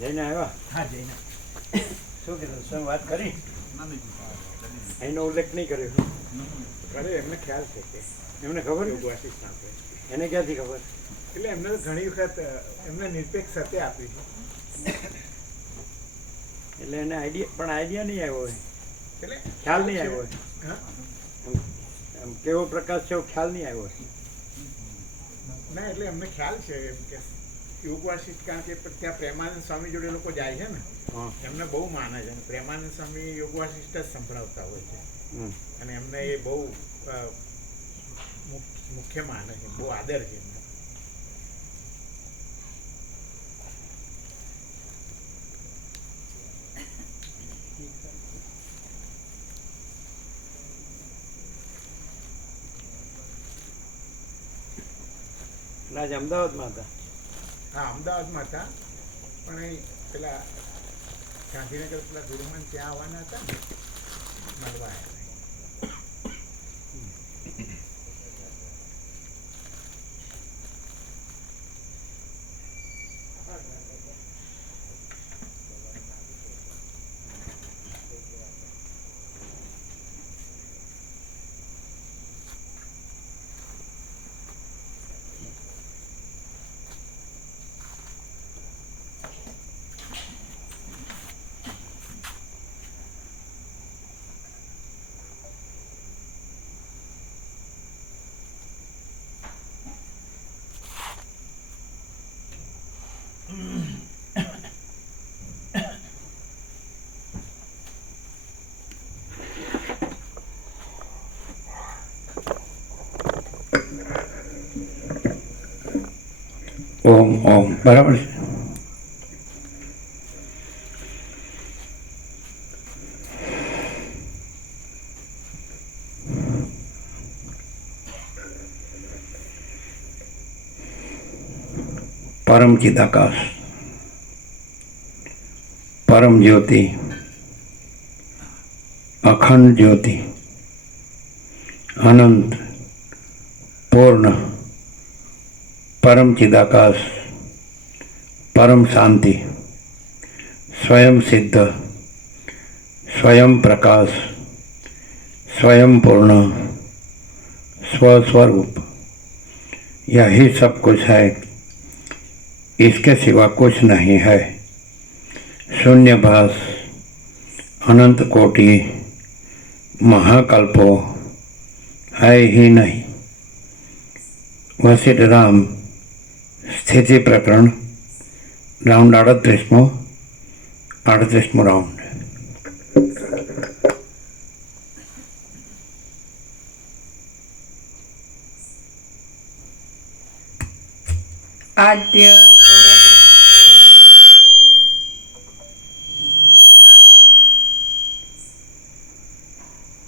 જઈને આવ્યા? હા, જઈને. શું કીધું? શું વાત કરી? એનો ઉલ્લેખ નહીં કર્યો. અરે એમને ખ્યાલ છે કે એમને ખબર યોગવાસિષ્ઠ આપે. એને ક્યાંથી ખબર? એટલે એમને તો ઘણી વખત એમને નિરપેક્ષ સત્ય આપ્યું છે. એટલે એને આઈડિયા નહીં આવ્યો હોય, એટલે ખ્યાલ નહીં આવ્યો હોય. હા, એમ કેવો પ્રકાશ છે એવો ખ્યાલ નહીં આવ્યો હોય. ના એટલે એમને ખ્યાલ છે એમ કે યોગવાસિષ્ઠ, કારણ કે ત્યાં પ્રેમાનંદ સ્વામી જોડે લોકો જાય છે ને, એમને બહુ માને છે. પ્રેમાનંદ સ્વામી યોગવાસિષ્ઠ જ સંભળાવતા હોય છે અને એમને એ બહુ મુખ્ય માને છે, બહુ આદર છે એમને. આજે અમદાવાદમાં હતા? હા, અમદાવાદમાં હતા, પણ એ પેલા ગાંધીનગર પેલા ગુરુમાન ત્યાં આવવાના હતા ને, મળવા આવ્યા. ઓમ ઓમ બરાબર છે. પરમ ચિદાકાશ, પરમ જ્યોતિ, અખંડ જ્યોતિ, અનંત પૂર્ણ પરમ ચિદાકાશ, પરમ શાંતિ, स्वयं सिद्ध, स्वयं प्रकाश, स्वयं पूर्ण, स्वस्वरूप, यही सब कुछ है, इसके सिवा कुछ नहीं है। शून्यभास, अनंत कोटि, महाकल्पो है ही नहीं। वशिष्ठ राम स्थिति प्रकरण राउंड 38मो राउंड।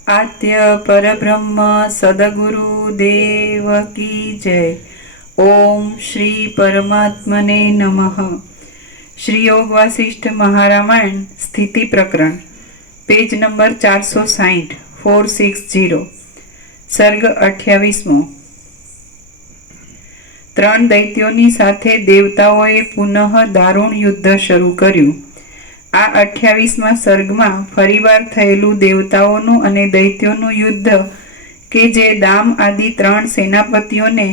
आद्य परब्रह्म सद्गुरु देव की जय। ओम श्री परमात्मने नमः। श्री योग वासिष्ठ महारामायण स्थिति प्रकरण पेज नंबर 460 460 सर्ग 28मो। ત્રણ દૈત્યોની સાથે દેવતાઓએ પુનઃ દારૂણ યુદ્ધ શરૂ કર્યું। આ 28મા સર્ગમાં ફરીવાર થયેલું દેવતાઓનું અને દૈત્યોનું યુદ્ધ કે જે દામ આદિ ત્રણ સેનાપતિઓને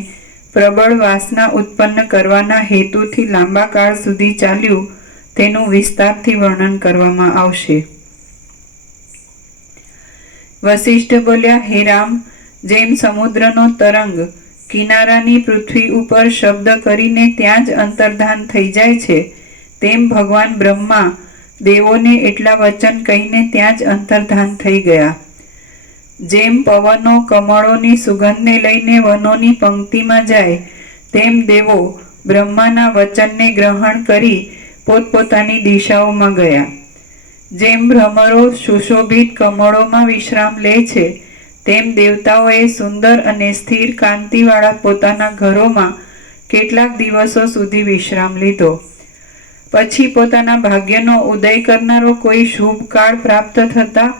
પ્રબળ વાસના ઉત્પન્ન કરવાના હેતુથી લાંબા કાળ સુધી ચાલ્યું તેનું વિસ્તારથી વર્ણન કરવામાં આવશે। વશિષ્ઠ બોલ્યા, હે રામ, જેમ સમુદ્રનો તરંગ કિનારાની પૃથ્વી ઉપર શબ્દ કરીને ત્યાં જ અંતર્ધાન થઈ જાય છે, તેમ ભગવાન બ્રહ્મા દેવોને એટલા વચન કહીને ત્યાં જ અંતર્ધાન થઈ ગયા। જેમ પવનો કમળોની સુગંધને લઈને વનોની પંક્તિમાં જાય, તેમ દેવો બ્રહ્માના વચનને ગ્રહણ કરી પોતપોતાની દિશાઓમાં ગયા। જેમ ભ્રમરો સુશોભિત કમળોમાં વિશ્રામ લે છે, તેમ દેવતાઓએ સુંદર અને સ્થિર કાંતિવાળા પોતાના ઘરોમાં કેટલાક દિવસો સુધી વિશ્રામ લીધો। પછી પોતાના ભાગ્યનો ઉદય કરનારો કોઈ શુભ કાળ પ્રાપ્ત થતા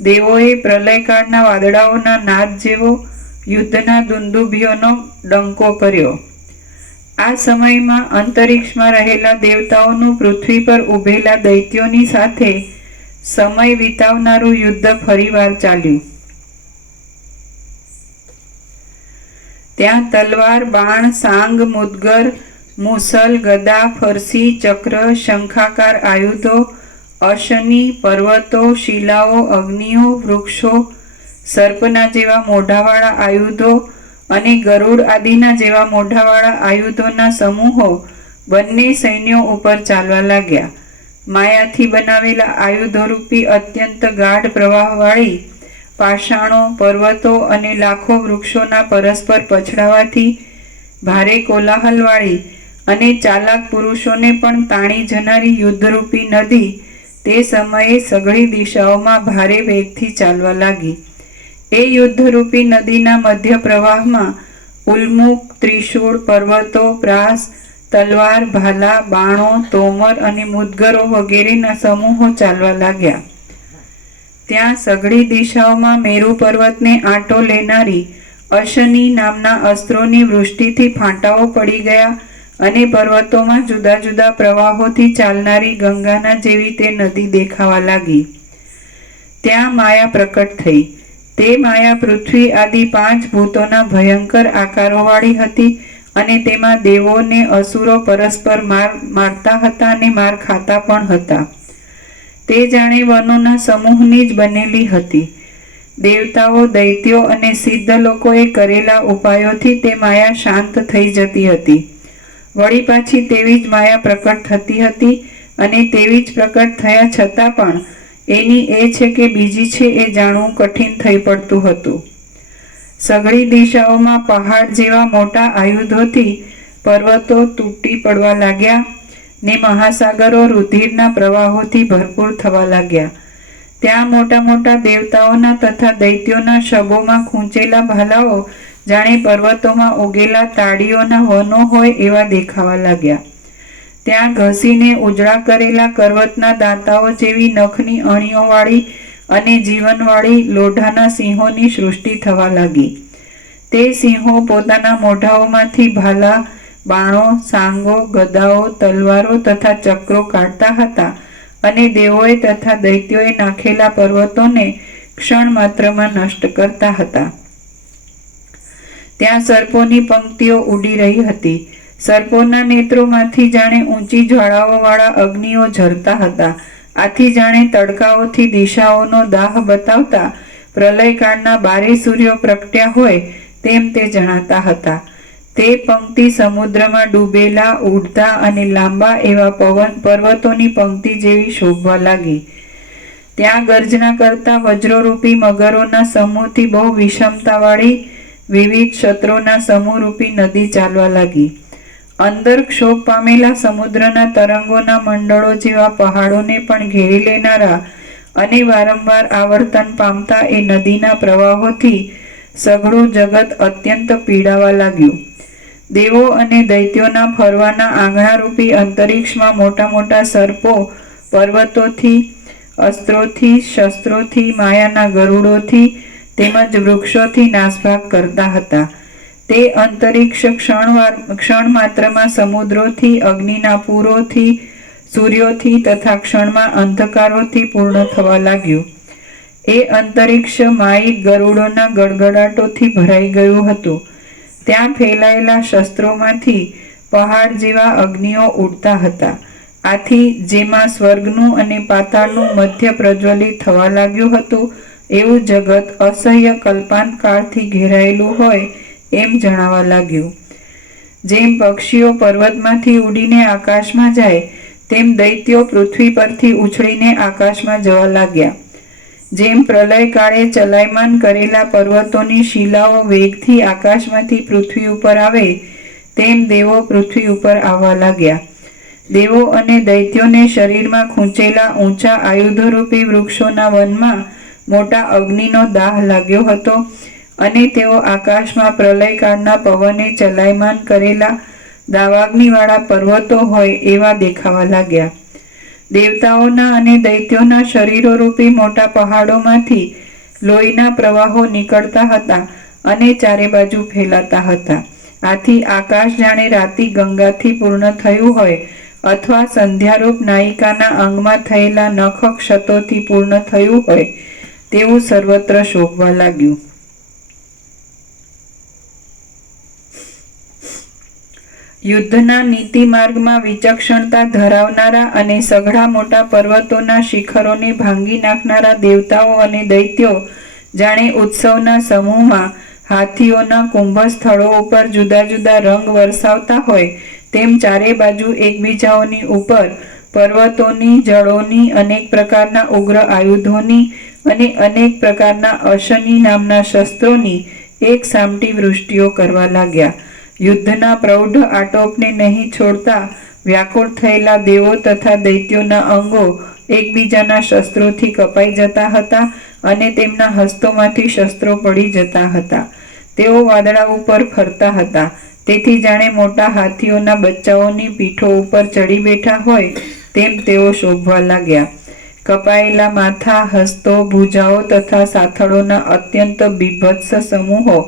દેવોએ પ્રલયકાળના વાદળાઓના નાદ જેવો યુદ્ધના દુંદુભીઓનો ડંકો કર્યો. આ સમયમાં અંતરિક્ષમાં રહેલા દેવતાઓનું પૃથ્વી પર ઊભેલા દૈત્યોની સાથે સમય વિતાવનારું યુદ્ધ ફરીવાર ચાલ્યું. ત્યાં તલવાર, બાણ, સાંગ, મુદગર, મુસલ, ગદા, ફરસી, ચક્ર, શંખાકાર આયુધો, અશની, પર્વતો, શિલાઓ, અગ્નિઓ, વૃક્ષો, સર્પના જેવા મોઢાવાળા આયુધો અને ગરુડ આદિના જેવા મોઢાવાળા આયુધોના સમૂહો બંને સૈન્યો ઉપર ચાલવા લાગ્યા. માયાથી બનાવેલા આયુધોરૂપી અત્યંત ગાઢ પ્રવાહવાળી પાષાણો, પર્વતો અને લાખો વૃક્ષોના પરસ્પર પછડાવાથી ભારે કોલાહલવાળી અને ચાલાક પુરુષોને પણ તાણી જનારી યુદ્ધરૂપી નદી તે સમયે સઘળી દિશાઓમાં ભારે વેગથી ચાલવા લાગી. એ યુદ્ધરૂપી નદીના મધ્ય પ્રવાહમાં ઉલ્મુક, ત્રિશૂળ, પર્વતો, પ્રાસ, તલવાર, ભાલા, બાણો, તોમર અને મુદગરો વગેરેના સમૂહો ચાલવા લાગ્યા. ત્યાં સઘળી દિશાઓમાં મેરુ પર્વતને આંટો લેનારી અશની નામના અસ્ત્રોની વૃષ્ટિથી ફાંટાઓ પડી ગયા અને પર્વતોમાં જુદા જુદા પ્રવાહોથી ચાલનારી ગંગાના જેવી તે નદી દેખાવા લાગી. ત્યાં માયા પ્રકટ થઈ. તે માયા પૃથ્વી આદિ 5 ભૂતોના ભયંકર આકારોવાળી હતી અને તેમાં દેવો ને અસુરો પરસ્પર મારતા હતા અને માર ખાતા પણ હતા. તે જાણે વનોના સમૂહની જ બનેલી હતી. દેવતાઓ, દૈત્યો અને સિદ્ધ લોકોએ કરેલા ઉપાયોથી તે માયા શાંત થઈ જતી હતી. વળી પાછી તેવી જ માયા પ્રકટ થતી હતી અને તેવી જ પ્રકટ થયા છતાં પણ એની એ છે કે બીજી છે એ જાણવું કઠિન થઈ પડતું હતું. સઘળી દિશાઓમાં પહાડ જેવા મોટા આયુધોથી પર્વતો તૂટી પડવા લાગ્યા ને મહાસાગરો રુધિરના પ્રવાહોથી ભરપૂર થવા લાગ્યા. ત્યાં મોટા મોટા દેવતાઓના તથા દૈત્યોના શબોમાં ખૂંચેલા ભાલાઓ જાણે પર્વતોમાં ઉગેલા તાળીઓના વનો હોય એવા દેખાવા લાગ્યા. ત્યાં ઘસીને ઉજળા કરેલા કરવતના દાંતાઓ જેવી નખની અણીઓવાળી અને જીવનવાળી લોઢાના સિંહોની સૃષ્ટિ થવા લાગી. તે સિંહો પોતાના મોઢાઓમાંથી ભાલા, બાણો, સાંગો, ગદાઓ, તલવારો તથા ચક્રો કાઢતા હતા અને દેવોએ તથા દૈત્યોએ નાખેલા પર્વતોને ક્ષણ માત્રમાં નષ્ટ કરતા હતા. ત્યાં સર્પોની પંક્તિઓ ઉડી રહી હતી. સર્પોના નેત્રોમાંથી જાણે ઊંચી જ્વાળાઓવાળા અગ્નિઓ ઝરતા હતા. આથી જાણે તડકાઓથી દિશાઓનો દાહ બતાવતા પ્રલયકાળના 12 સૂર્યો પ્રગટ્યા હોય તેમ તે જણાતા હતા. તે પંક્તિ સમુદ્રમાં ડૂબેલા, ઉડતા અને લાંબા એવા પર્વતોની પંક્તિ જેવી શોભવા લાગી. ત્યાં ગર્જના કરતા વજ્રોરૂપી મગરોના સમૂહથી બહુ વિષમતાવાળી વિવિધ ક્ષત્રોના સમૂહરૂપી નદી ચાલવા લાગી. અંદર ક્ષોભ પામેલા સમુદ્રના તરંગોના મંડળો જેવા પહાડોને પણ ઘેરી લેનારા અને વારંવાર આવર્તન પામતા એ નદીના પ્રવાહોથી સઘળું જગત અત્યંત પીડાવા લાગ્યું. દેવો અને દૈત્યોના ફરવાના આંગણારૂપી અંતરિક્ષમાં મોટા મોટા સર્પો પર્વતોથી, અસ્ત્રોથી, શસ્ત્રોથી, માયાના ગરુડોથી તેમજ વૃક્ષોથી નાસભાગ કરતા હતા. તે અંતરિક્ષ ક્ષણ માત્રમાં સમુદ્રોથી, અગ્નિના પૂરોથી, સૂર્યોથી તથા ક્ષણમાં અંધકારોથી પૂર્ણ થવા લાગ્યું. એ અંતરિક્ષ માયિક ગરુડોના ગડગડાટોથી ભરાઈ ગયું હતું. ત્યાં ફેલાયેલા શસ્ત્રોમાંથી પહાડ જેવા અગ્નિઓ ઉડતા હતા. આથી જેમાં સ્વર્ગનું અને પાતાળનું મધ્ય પ્રજ્વલિત થવા લાગ્યું હતું એવું જગત અસહ્ય કલ્પાંત કાળથી ઘેરાયેલું હોય એમ જણાવા લાગ્યું. જેમ પક્ષીઓ પર્વતમાંથી ઉડીને આકાશમાં જાય તેમ દૈત્યો પૃથ્વી પરથી ઉછળીને આકાશમાં જવા લાગ્યા. જેમ પ્રલય કાળે ચલાયમાન કરેલા પર્વતોની શિલાઓ વેગથી આકાશમાંથી પૃથ્વી ઉપર આવે તેમ દેવો પૃથ્વી ઉપર આવવા લાગ્યા. દેવો અને દૈત્યોને શરીરમાં ખૂંચેલા ઊંચા આયુધોરૂપી વૃક્ષોના વનમાં મોટા અગ્નિનો દાહ લાગ્યો હતો અને તેઓ આકાશમાં પ્રલયકાળના પવને ચલાયમાન કરેલા દાવાગ્નિવાળા પર્વતો હોય એવા દેખાવા લાગ્યા. દેવતાઓના અને દૈત્યોના શરીરો રૂપી મોટા પહાડોમાંથી લોહીના પ્રવાહો નીકળતા હતા અને ચારે બાજુ ફેલાતા હતા. આથી આકાશ જાણે રાતી ગંગાથી પૂર્ણ થયું હોય અથવા સંધ્યારૂપ નાયિકાના અંગમાં થયેલા નખ ક્ષતોથી પૂર્ણ થયું હોય તેવું સર્વત્ર શોભવા લાગ્યું. યુદ્ધના નીતિ માર્ગમાં વિચક્ષણતા ધરાવનારા અને સઘળા મોટા પર્વતોના શિખરોને ભાંગી નાખનારા દેવતાઓ અને દૈત્યો જાણે ઉત્સવના સમૂહમાં હાથીઓના કુંભ સ્થળો ઉપર જુદા જુદા રંગ વરસાવતા હોય તેમ ચારે બાજુ એકબીજાઓની ઉપર પર્વતોની, જળોની, અનેક પ્રકારના ઉગ્ર આયુધોની અને અનેક પ્રકારના અશની નામના શસ્ત્રોની એક સામટી વૃષ્ટિઓ કરવા લાગ્યા. યુદ્ધના પ્રૌઢ આટોપને નહીં છોડતા વ્યાકુળ થયેલા દેવો તથા દૈત્યોના અંગો એકબીજાના શસ્ત્રોથી કપાઈ જતા હતા અને તેમના હસ્તોમાંથી શસ્ત્રો પડી જતા હતા. તેઓ વાદળા ઉપર ફરતા હતા, તેથી જાણે મોટા હાથીઓના બચ્ચાઓની પીઠો ઉપર ચડી બેઠા હોય તેમ તેઓ શોભવા લાગ્યા. કપાયેલા માથા, હસ્તો, ભુજાઓ તથા સાથળોના અત્યંત બીભત્સ સમૂહો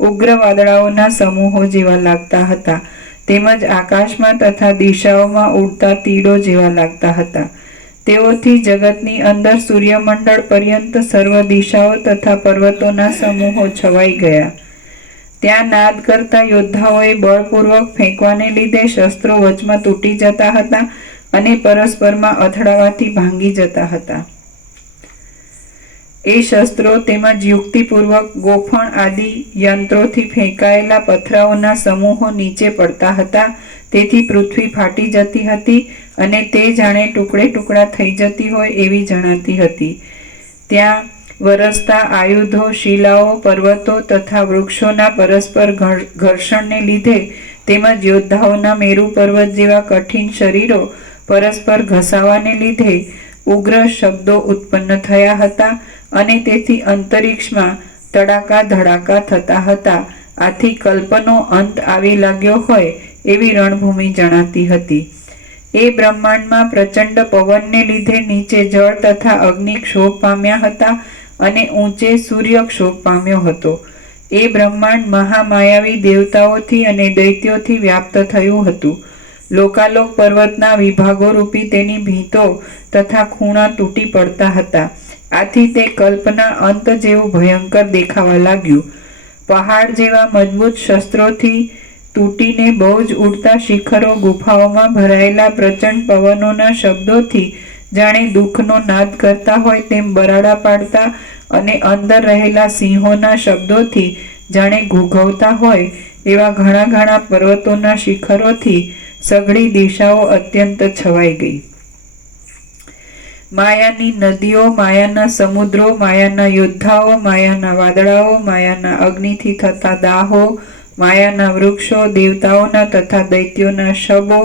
ઉગ્ર વાદળાઓના સમૂહો જેવા લાગતા હતા, તેમજ આકાશમાં તથા દિશાઓમાં ઉડતા તીડો જેવા લાગતા હતા. તેઓથી જગતની અંદર સૂર્યમંડળ પર્યંત સર્વ દિશાઓ તથા પર્વતોના સમૂહો છવાઈ ગયા. ત્યાં નાદ કરતા યોદ્ધાઓએ બળપૂર્વક ફેંકવાને લીધે શસ્ત્રો વચમાં તૂટી જતા હતા અને પરસ્પરમાં અથડાવાથી ભાંગી જતા હતા. એ શસ્ત્રો તેમજ યુક્તિપૂર્વક ગોફણ આદિ યંત્રોથી ફેંકાયેલા પથરાઓના સમૂહો નીચે પડતા હતા, તેથી પૃથ્વી ફાટી જતી હતી અને તે જાણે ટુકડે ટુકડા થઈ જતી હોય એવી જણાતી હતી. ત્યાં વરસતા આયુધો, શિલાઓ, પર્વતો તથા વૃક્ષોના પરસ્પર ઘર્ષણને લીધે તેમજ યોદ્ધાઓના મેરુ પર્વત જેવા કઠિન શરીરો પરસ્પર ઘસાવાને લીધે ઉગ્ર શબ્દો ઉત્પન્ન થયા હતા અને તેથી અંતરિક્ષમાં તડાકા ધડાકા થતા હતા. આથી કલ્પનો અંત આવી લાગ્યો હોય એવી રણભૂમિ જણાતી હતી. એ બ્રહ્માંડમાં પ્રચંડ પવનને લીધે નીચે જળ તથા અગ્નિ ક્ષોભ પામ્યા હતા અને ઊંચે સૂર્ય ક્ષોભ પામ્યો હતો. એ બ્રહ્માંડ મહામાયાવી દેવતાઓથી અને દૈત્યોથી વ્યાપ્ત થયું હતું. લોકાલોક પર્વતના વિભાગો રૂપી તેની ભીંતો તથા ખૂણા તૂટી પડતા હતા. આથી તે કલ્પના અંત જેવું ભયંકર દેખાવા લાગ્યું. પહાડ જેવા મજબૂત શસ્ત્રોથી તૂટીને બહુ જ ઉડતા શિખરો ગુફાઓમાં ભરાયેલા પ્રચંડ પવનોના શબ્દોથી જાણે દુઃખનો નાદ કરતા હોય તેમ બરાડા પાડતા અને અંદર રહેલા સિંહોના શબ્દોથી જાણે ઘૂઘવતા હોય એવા ઘણા ઘણા પર્વતોના શિખરોથી સઘળી દિશાઓ અત્યંત છવાઈ ગઈ. માયાની નદીઓ, માયાના સમુદ્રો, માયાના યોદ્ધાઓ, માયાના વાદળાઓ, માયાના અગ્નિથી થતા દાહો, માયાના વૃક્ષો, દેવતાઓના તથા દૈત્યોના શબો,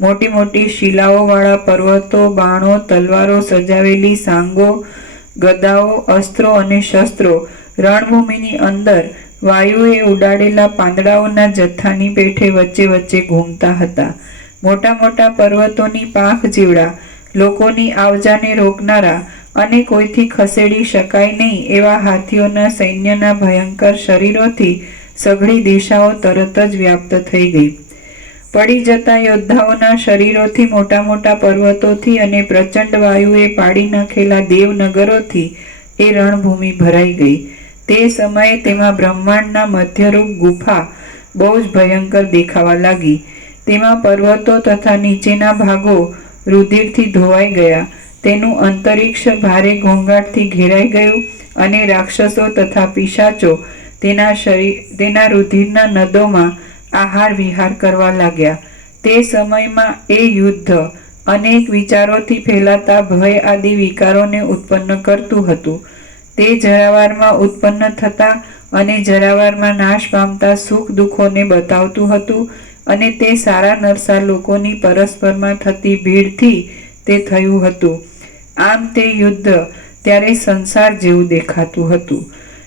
મોટી મોટી શિલાઓવાળા પર્વતો, બાણો, તલવારો સજાવેલી સાંગો, ગદાઓ, અસ્ત્રો અને શસ્ત્રો રણભૂમિની અંદર વાયુએ ઉડાડેલા પાંદડાઓના જથ્થાની પેઠે વચ્ચે વચ્ચે ઘૂમતા હતા. મોટા મોટા પર્વતોની પાંખ જીવડા, લોકોની આવજાને રોકનારા અને કોઈથી ખસેડી શકાય નહીં એવા હાથીઓના સૈન્યના ભયંકર શરીરોથી સઘળી દિશાઓ તરત જ વ્યાપ્ત થઈ ગઈ. પડી જતા યોદ્ધાઓના શરીરોથી, મોટા મોટા પર્વતોથી અને પ્રચંડ વાયુએ પાડી નાખેલા દેવનગરોથી એ રણભૂમિ ભરાઈ ગઈ. તે સમયે તેમાં બ્રહ્માંડના મધ્યરૂપ ગુફા બહુ જ ભયંકર દેખાવા લાગી. તેમાં પર્વતો તથા નીચેના ભાગો રુધિરથી ધોવાઈ ગયા. તેનું અંતરિક્ષ ભારે ઘોંઘાટથી ઘેરાઈ ગયું અને રાક્ષસો તથા પિશાચો તેના રુધિરના નદોમાં આહાર વિહાર કરવા લાગ્યા. તે સમયમાં એ યુદ્ધ અનેક વિચારોથી ફેલાતા ભય આદિ વિકારોને ઉત્પન્ન કરતું હતું. તે જરાવારમાં ઉત્પન્ન થતા અને જરાવારમાં નાશ પામતા સુખ દુઃખોને બતાવતું હતું અને તે સારા નરસા લોકોની પરસ્પરમાં થતી ભીડથી તે થયું હતું. આમ તે યુદ્ધ ત્યારે સંસાર જેવું દેખાતું હતું.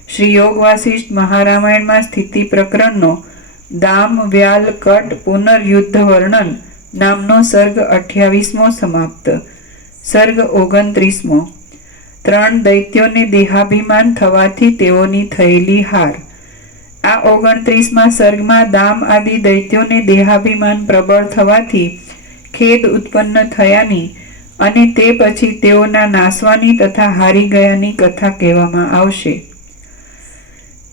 શ્રી યોગ વાસિષ્ઠ મહારામાયણમાં સ્થિતિ પ્રકરણનો દામ વ્યાલ કટ પુનર્યુદ્ધ વર્ણન નામનો સર્ગ 28મો સમાપ્ત. સર્ગ 29. 3 દૈત્યોને દેહાભિમાન થવાથી તેઓની થયેલી હાર. આ 29માં સર્ગમાં દામ આદિ દૈત્યોને દેહાભિમાન પ્રબળ થવાથી ખેદ ઉત્પન્ન થયાની અને તે પછી તેઓના નાશવાની તથા હારી ગયાની કથા કહેવામાં આવશે.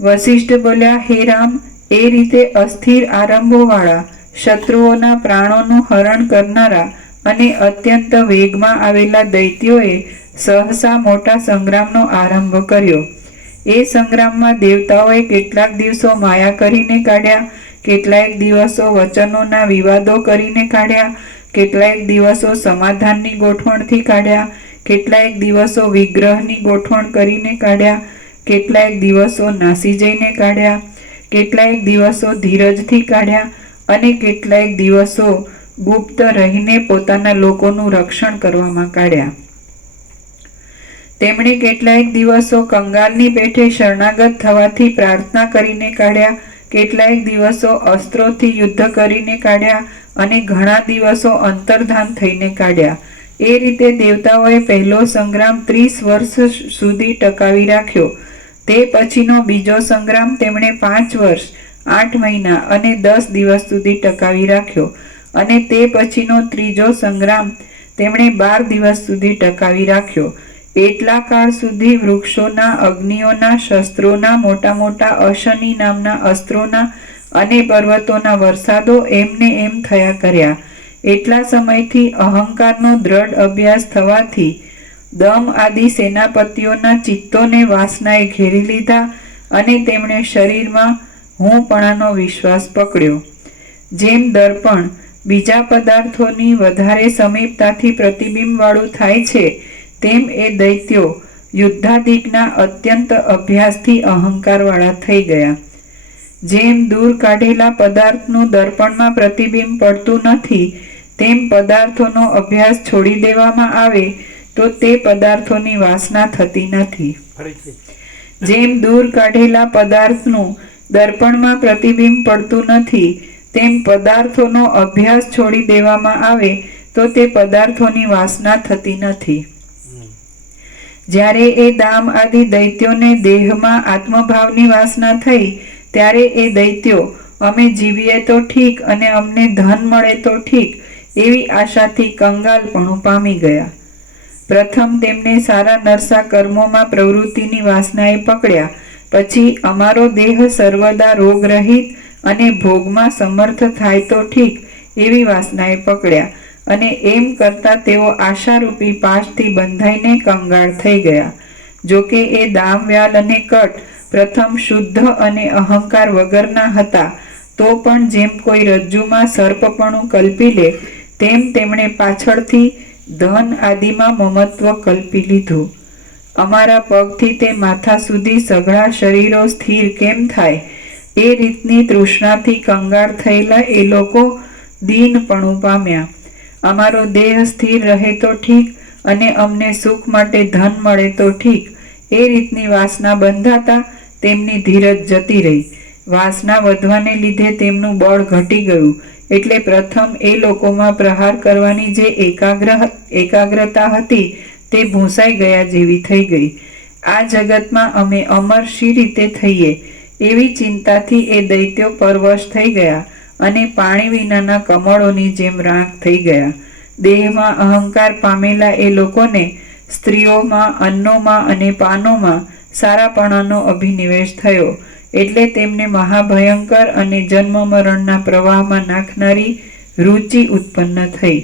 વશિષ્ઠ બોલ્યા, હે રામ, એ રીતે અસ્થિર આરંભોવાળા, શત્રુઓના પ્રાણોનું હરણ કરનારા અને અત્યંત વેગમાં આવેલા દૈત્યોએ સહસા મોટા સંગ્રામનો આરંભ કર્યો. એ સંગ્રામમાં દેવતાઓએ કેટલાક દિવસો માયા કરીને કાઢ્યા, કેટલાક દિવસો વચનોના વિવાદો કરીને કાઢ્યા, કેટલાક દિવસો સમાધાનની ગોઠવણથી કાઢ્યા, કેટલાક દિવસો વિગ્રહની ગોઠવણ કરીને કાઢ્યા, કેટલાક દિવસો નાસી જઈને કાઢ્યા, કેટલાક દિવસો ધીરજથી કાઢ્યા અને કેટલાક દિવસો ગુપ્ત રહીને પોતાના લોકોનું રક્ષણ કરવામાં કાઢ્યા. તેમણે કેટલાક દિવસો કંગાલની પેઠે શરણાગત થવાથી પ્રાર્થના કરીને કાઢ્યા, કેટલાક દિવસો અસ્ત્રોથી યુદ્ધ કરીને કાઢ્યા અને ઘણા દિવસો અંતર્ધાન થઈને કાઢ્યા. એ રીતે દેવતાઓએ પહેલો સંગ્રામ 30 વર્ષ સુધી ટકાવી રાખ્યો. તે પછીનો બીજો સંગ્રામ તેમણે 5 વર્ષ 8 મહિના અને 10 દિવસ સુધી ટકાવી રાખ્યો અને તે પછીનો ત્રીજો સંગ્રામ તેમણે 12 દિવસ સુધી ટકાવી રાખ્યો. એટલા કાળ સુધી વૃક્ષોના, અગ્નિઓના, શસ્ત્રોના, મોટા મોટા અશની નામના અસ્ત્રોના અને પર્વતોના વરસાદો એમને એમ થયા કર્યા. એટલા સમયથી અહંકારનો દ્રઢ અભ્યાસ થવાથી દમ આદિ સેનાપતિઓના ચિત્તોને વાસનાએ ઘેરી લીધા અને તેમણે શરીરમાં હુંપણાનો વિશ્વાસ પકડ્યો. જેમ દર્પણ બીજા પદાર્થોની વધારે સમીપતાથી પ્રતિબિંબવાળું થાય છે, તેમ એ દૈત્યો યુદ્ધાદિકના અત્યંત અભ્યાસથી અહંકારવાળા થઈ ગયા. જેમ દૂર કાઢેલા પદાર્થનું દર્પણમાં પ્રતિબિંબ પડતું નથી, તેમ પદાર્થોનો અભ્યાસ છોડી દેવામાં આવે તો તે પદાર્થોની વાસના થતી નથી. જેમ દૂર કાઢેલા પદાર્થનું દર્પણમાં પ્રતિબિંબ પડતું નથી, તેમ પદાર્થોનો અભ્યાસ છોડી દેવામાં આવે તો તે પદાર્થોની વાસના થતી નથી. જ્યારે એ દામ આદિ દૈત્યોને દેહમાં આત્મભાવની વાસના થઈ, ત્યારે એ દૈત્યો અમે જીવીએ તો ઠીક અને અમને ધન મળે તો ઠીક એવી આશાથી કંગાલપણું પામી ગયા. પ્રથમ તેમને સારા નરસા કર્મોમાં પ્રવૃત્તિની વાસનાએ પકડ્યા, પછી અમારો દેહ સર્વદા રોગરહિત અને ભોગમાં સમર્થ થાય તો ઠીક એવી વાસનાએ પકડ્યા અને એમ કરતા તેઓ આશારૂપી પાશથી બંધાઈને કંગાળ થઈ ગયા. જોકે એ દામ, વ્યાલ અને કટ પ્રથમ શુદ્ધ અને અહંકાર વગરના હતા, તો પણ જેમ કોઈ રજ્જુમાં સર્પપણું કલ્પી લે, તેમ તેમણે પાછળથી ધન આદિમાં મમત્વ કલ્પી લીધું. અમારા પગથી તે માથા સુધી સઘળા શરીરો સ્થિર કેમ થાય, એ રીતની તૃષ્ણાથી કંગાળ થયેલા એ લોકો દીનપણું પામ્યા. અમારો દેહ સ્થિર રહે તો ઠીક અને અમને સુખ માટે ધન મળે તો ઠીક, એ રીતની વાસના બંધાતા તેમની ધીરજ જતી રહી. વાસના વધવાને લીધે તેમનું બળ ઘટી ગયું, એટલે પ્રથમ એ લોકોમાં પ્રહાર કરવાની જે એકાગ્રતા હતી તે ભૂંસાઈ ગયા જેવી થઈ ગઈ. આ જગતમાં અમે અમર શી રીતે થઈએ એવી ચિંતાથી એ દૈત્યો પરવશ થઈ ગયા અને પાણી વિનાના કમળોની જેમ રાખ થઈ ગયા. દેહમાં અહંકાર પામેલા એ લોકોને સ્ત્રીઓમાં, અન્નોમાં અને પાનોમાં સારાપણાનો અભિનિવેશ થયો, એટલે તેમને મહાભયંકર અને જન્મ મરણના પ્રવાહમાં નાખનારી રુચિ ઉત્પન્ન થઈ.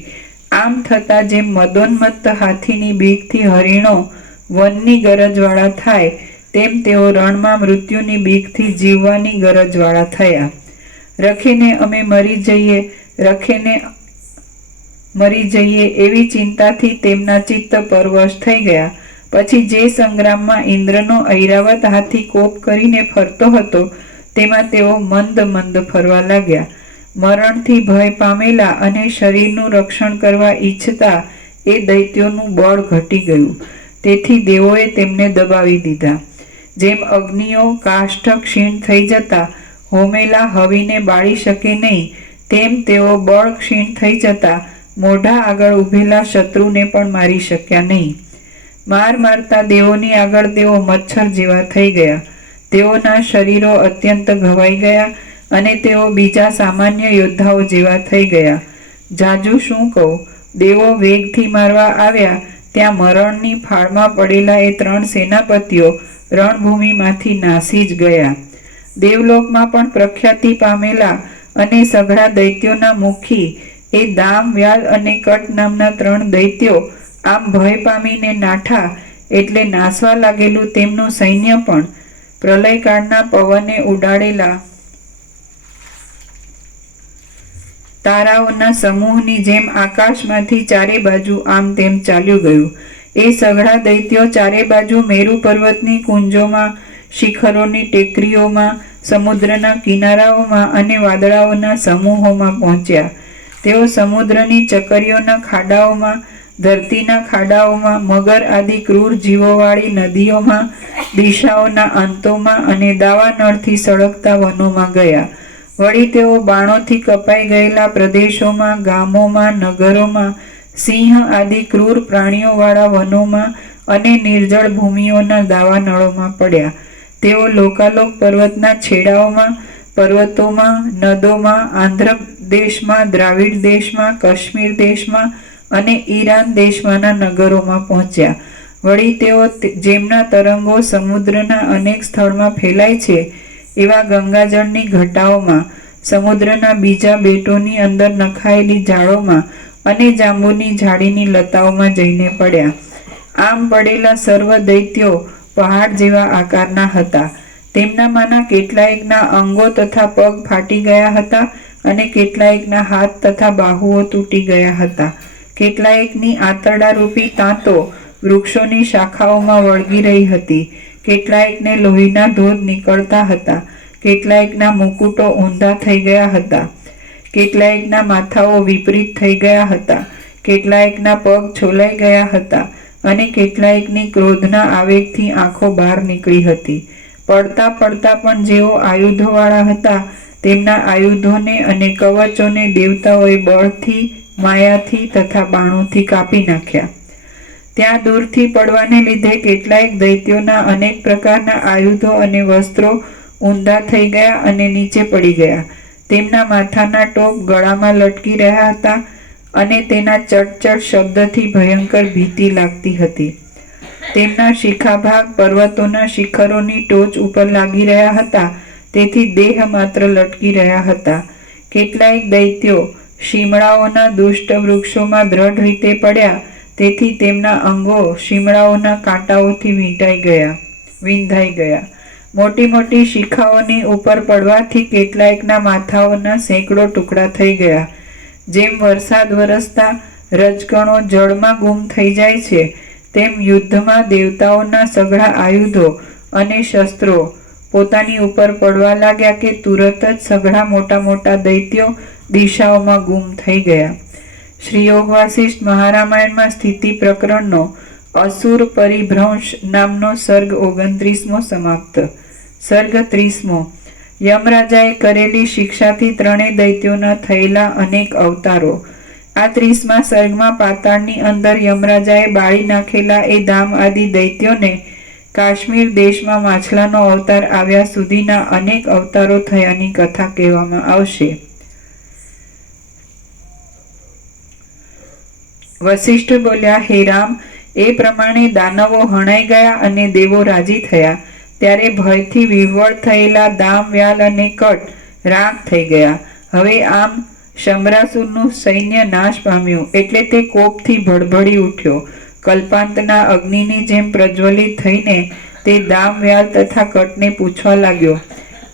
આમ થતાં જેમ મદોન્મત્ત હાથીની બીકથી હરિણો વનની ગરજવાળા થાય, તેમ તેઓ રણમાં મૃત્યુની બીકથી જીવવાની ગરજવાળા થયા. રખીને અમે મરી જઈએ એવી ચિંતાથી તેમના ચિત્ત પરવશ થઈ ગયા. પછી જે સંગ્રામમાં ઇન્દ્રનો ઐરાવત હાથી કોપ કરીને ફરતો હતો, તેમાં તેઓ મંદ મંદ ફરવા લાગ્યા. મરણથી ભય પામેલા અને શરીરનું રક્ષણ કરવા ઈચ્છતા એ દૈત્યોનું બળ ઘટી ગયું, તેથી દેવોએ તેમને દબાવી દીધા. જેમ અગ્નિઓ કાષ્ઠ ક્ષીણ થઈ જતા હોમેલા હવીને બાળી શકે નહીં, તેમ તેઓ બળ ક્ષીણ થઈ જતા મોઢા આગળ ઊભેલા શત્રુને પણ મારી શક્યા નહીં. માર મારતા દેવોની આગળ તેઓ મચ્છર જેવા થઈ ગયા. તેઓના શરીરો અત્યંત ઘવાઈ ગયા અને તેઓ બીજા સામાન્ય યોદ્ધાઓ જેવા થઈ ગયા. જાજુ શું કહું, દેવો વેગથી મારવા આવ્યા ત્યાં મરણની ફાળમાં પડેલા એ 3 સેનાપતિઓ રણભૂમિમાંથી નાસી જ ગયા. દેવલોકમાં પણ પ્રખ્યાતિ પામેલા અને સઘળા દૈત્યોના મુખી એ દામ, વ્યાલ અને કટ નામના 3 દૈત્યો આમ ભય પામીને નાઠા એટલે નાસવા લાગેલું તેમનું સૈન્ય પણ પ્રલયકાળના પવને ઉડાડેલા તારાઓના સમૂહની જેમ આકાશમાંથી ચારે બાજુ આમ તેમ ચાલ્યું ગયું. એ સઘળા દૈત્યો ચારે બાજુ મેરુ પર્વતની કુંજોમાં, શિખરોની ટેકરીઓમાં, સમુદ્રના કિનારાઓમાં અને વાદળાઓના સમૂહોમાં પહોંચ્યા. તેઓ સમુદ્રની ચકરીઓના ખાડાઓમાં, ધરતીના ખાડાઓમાં, મગર આદિ ક્રૂર જીવોવાળી નદીઓમાં, દિશાઓના અંતોમાં અને દાવાનળથી સળગતા વનોમાં ગયા. વળી તેઓ બાણોથી કપાઈ ગયેલા પ્રદેશોમાં, ગામોમાં, નગરોમાં, સિંહ આદિ ક્રૂર પ્રાણીઓવાળા વનોમાં અને નિર્જળ ભૂમિઓના દાવાનળોમાં પડ્યા. તેઓ લોકાલોક પર્વતના છેડાઓમાં, પર્વતોમાં, નદોમાં, આંધ્ર દેશમાં, દ્રાવિડ દેશમાં, કાશ્મીર દેશમાં અને ઈરાન દેશમાંના નગરોમાં પહોંચ્યા. વળી તેઓ જેમના તરંગો સમુદ્રના અનેક સ્થળમાં ફેલાય છે એવા ગંગાજળની ઘટાઓમાં, સમુદ્રના બીજા બેટોની અંદર નખાયેલી ઝાડોમાં અને જાંબુની ઝાડીની લતાઓમાં જઈને પડ્યા. આમ પડેલા સર્વ દૈત્યો પહાડ જેવા આકારના હતા. તેમનામાંના કેટલાયકના અંગો તથા પગ ફાટી ગયા હતા અને કેટલાયકના હાથ તથા બાહુઓ તૂટી ગયા હતા. કેટલાયકની આંતરડારૂપી તાંતો વૃક્ષોની શાખાઓમાં વળગી રહી હતી. કેટલાયકને લોહીના ધોધ નીકળતા હતા. કેટલાયકના મુકુટો ઊંધા થઈ ગયા હતા. કેટલાયકના માથાઓ વિપરીત થઈ ગયા હતા. કેટલાયકના પગ છોલાઈ ગયા હતા અને કેટલાયકની ક્રોધના આવેગથી આંખો બહાર નીકળી હતી. પડતા પડતા પણ જેઓ આયુધોવાળા હતા તેમના આયુધોને અને કવચોને દેવતાઓએ બળથી, માયાથી તથા બાણોથી કાપી નાખ્યા. ત્યાં દૂરથી પડવાને લીધે કેટલાયક દૈત્યોના અનેક પ્રકારના આયુધો અને વસ્ત્રો ઊંધા થઈ ગયા અને નીચે પડી ગયા. તેમના માથાના ટોપ ગળામાં લટકી રહ્યા હતા અને તેના ચટચટ શબ્દથી ભયંકર ભીતિ લાગતી હતી. તેમના શિખાભાગ પર્વતોના શિખરોની ટોચ ઉપર લાગી રહ્યા હતા, તેથી દેહ માત્ર લટકી રહ્યા હતા. કેટલાયક દૈત્યો શિમળાઓના દુષ્ટ વૃક્ષોમાં દ્રઢ રીતે પડ્યા, તેથી તેમના અંગો શિમળાઓના કાંટાઓથી વિંધાઈ ગયા. મોટી મોટી શિખાઓની ઉપર પડવાથી કેટલાયકના માથાઓના સેંકડો ટુકડા થઈ ગયા. જેમ વરસાદ વરસતા રજકણો જળમાં ગુમ થઈ જાય છે, તેમ યુદ્ધમાં દેવતાઓના સઘળા આયુધો અને શસ્ત્રો પોતાની ઉપર પડવા લાગ્યા કે તુરત જ સઘળા મોટા મોટા દૈત્યો દિશાઓમાં ગુમ થઈ ગયા. શ્રી યોગ વાસિષ્ઠ મહારામાયણમાં સ્થિતિ પ્રકરણનો અસુર પરિભ્રંશ નામનો સર્ગ 29મો સમાપ્ત. સર્ગ 30મો. યમરાજાએ કરેલી શિક્ષાથી 3 દૈત્યોના થયેલા અનેક અવતારો. આ 30મા સર્ગમાં પાતાળની અંદર યમરાજાએ બાળી નાખેલા એ દામ આદિ દૈત્યોને કાશ્મીર દેશમાં માછલાનો અવતાર આવ્યા સુધીના અનેક અવતારો થયાની કથા કહેવામાં આવશે. વશિષ્ઠ બોલ્યા, હે રામ, એ પ્રમાણે દાનવો હણાઈ ગયા અને દેવો રાજી થયા. ત્યારે ભયથી વિહ્વળ થયેલા દામ, વ્યાલ અને કટ રાખ થઈ ગયા. હવે આમ શંભરાસુરનું સૈન્ય નાશ પામ્યું એટલે તે કોપથી ભડભડી ઉઠ્યો. કલ્પાંતના અગ્નિની જેમ પ્રજ્વલિત થઈને તે દામ, વ્યાલ તથા કટને પૂછવા લાગ્યો,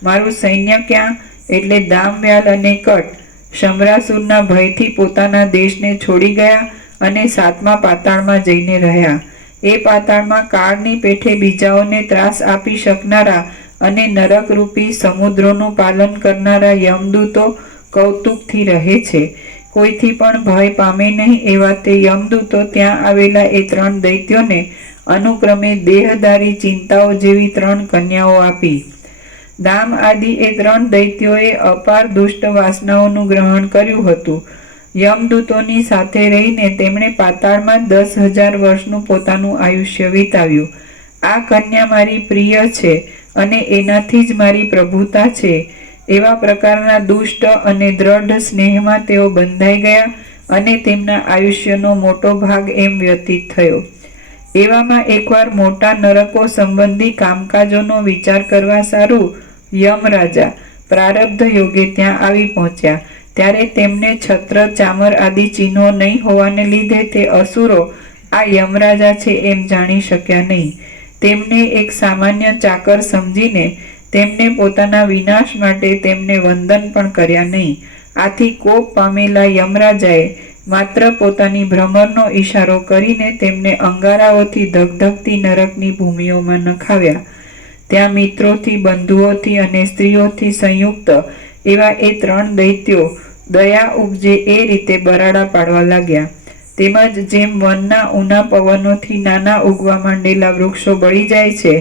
મારું સૈન્ય ક્યાં? એટલે દામ, વ્યાલ અને કટ શંભરાસુરના ભયથી પોતાના દેશને છોડી ગયા અને 7મા પાતાળમાં જઈને રહ્યા. એ પાતાળમાં કાળની પેઠે બીજાઓને ત્રાસ આપી શકનારા અને નરકરૂપી સમુદ્રોનું પાલન કરનારા યમદૂતો કૌતુકથી રહે છે. કોઈથી પણ ભય પામે નહીં એવા તે યમદૂતો ત્યાં આવેલા એ 3 દૈત્યોને અનુક્રમે દેહધારી ચિંતાઓ જેવી 3 કન્યાઓ આપી. દામ આદિ એ 3 દૈત્યોએ અપાર દુષ્ટ વાસનાઓનું ગ્રહણ કર્યું હતું યમદૂતોની સાથે રહીને તેમણે પાતાળમાં 10,000 વર્ષનું પોતાનું આયુષ્ય વિતાવ્યું. આ કન્યા મારી પ્રિય છે અને એનાથી જ મારી પ્રભુતા છે. એવા પ્રકારના દુષ્ટ અને દ્રઢ સ્નેહમાં તેઓ બંધાઈ ગયા અને તેમના આયુષ્યનો મોટો ભાગ એમ વ્યતીત થયો. એવામાં એકવાર મોટા નરકો સંબંધી કામકાજોનો વિચાર કરવા સારું યમરાજા પ્રારબ્ધ યોગે ત્યાં આવી પહોંચ્યા. ત્યારે તેમને છત્ર ચામર આદિ ચિહ્નો નહીં હોવાને લીધે તે અસુરો આ યમરાજા છે એમ જાણી શક્યા નહીં. તેમને એક સામાન્ય ચાકર સમજીને તેમને પોતાના વિનાશ માટે તેમને વંદન પણ કર્યા નહીં. આથી કોપ પામેલા યમરાજાએ માત્ર પોતાની ભ્રમરનો ઈશારો કરીને તેમને અંગારાઓથી ધગધગતી નરકની ભૂમિઓમાં નખાવ્યા. ત્યાં મિત્રોથી, બંધુઓથી અને સ્ત્રીઓથી સંયુક્ત એવા એ 3 દૈત્યો દયા ઉપજે એ રીતે બરાડા પાડવા લાગ્યા. તેમજ જેમ વનના ઊના પવનોથી નાના ઉગવા માંડેલા વૃક્ષો બળી જાય છે,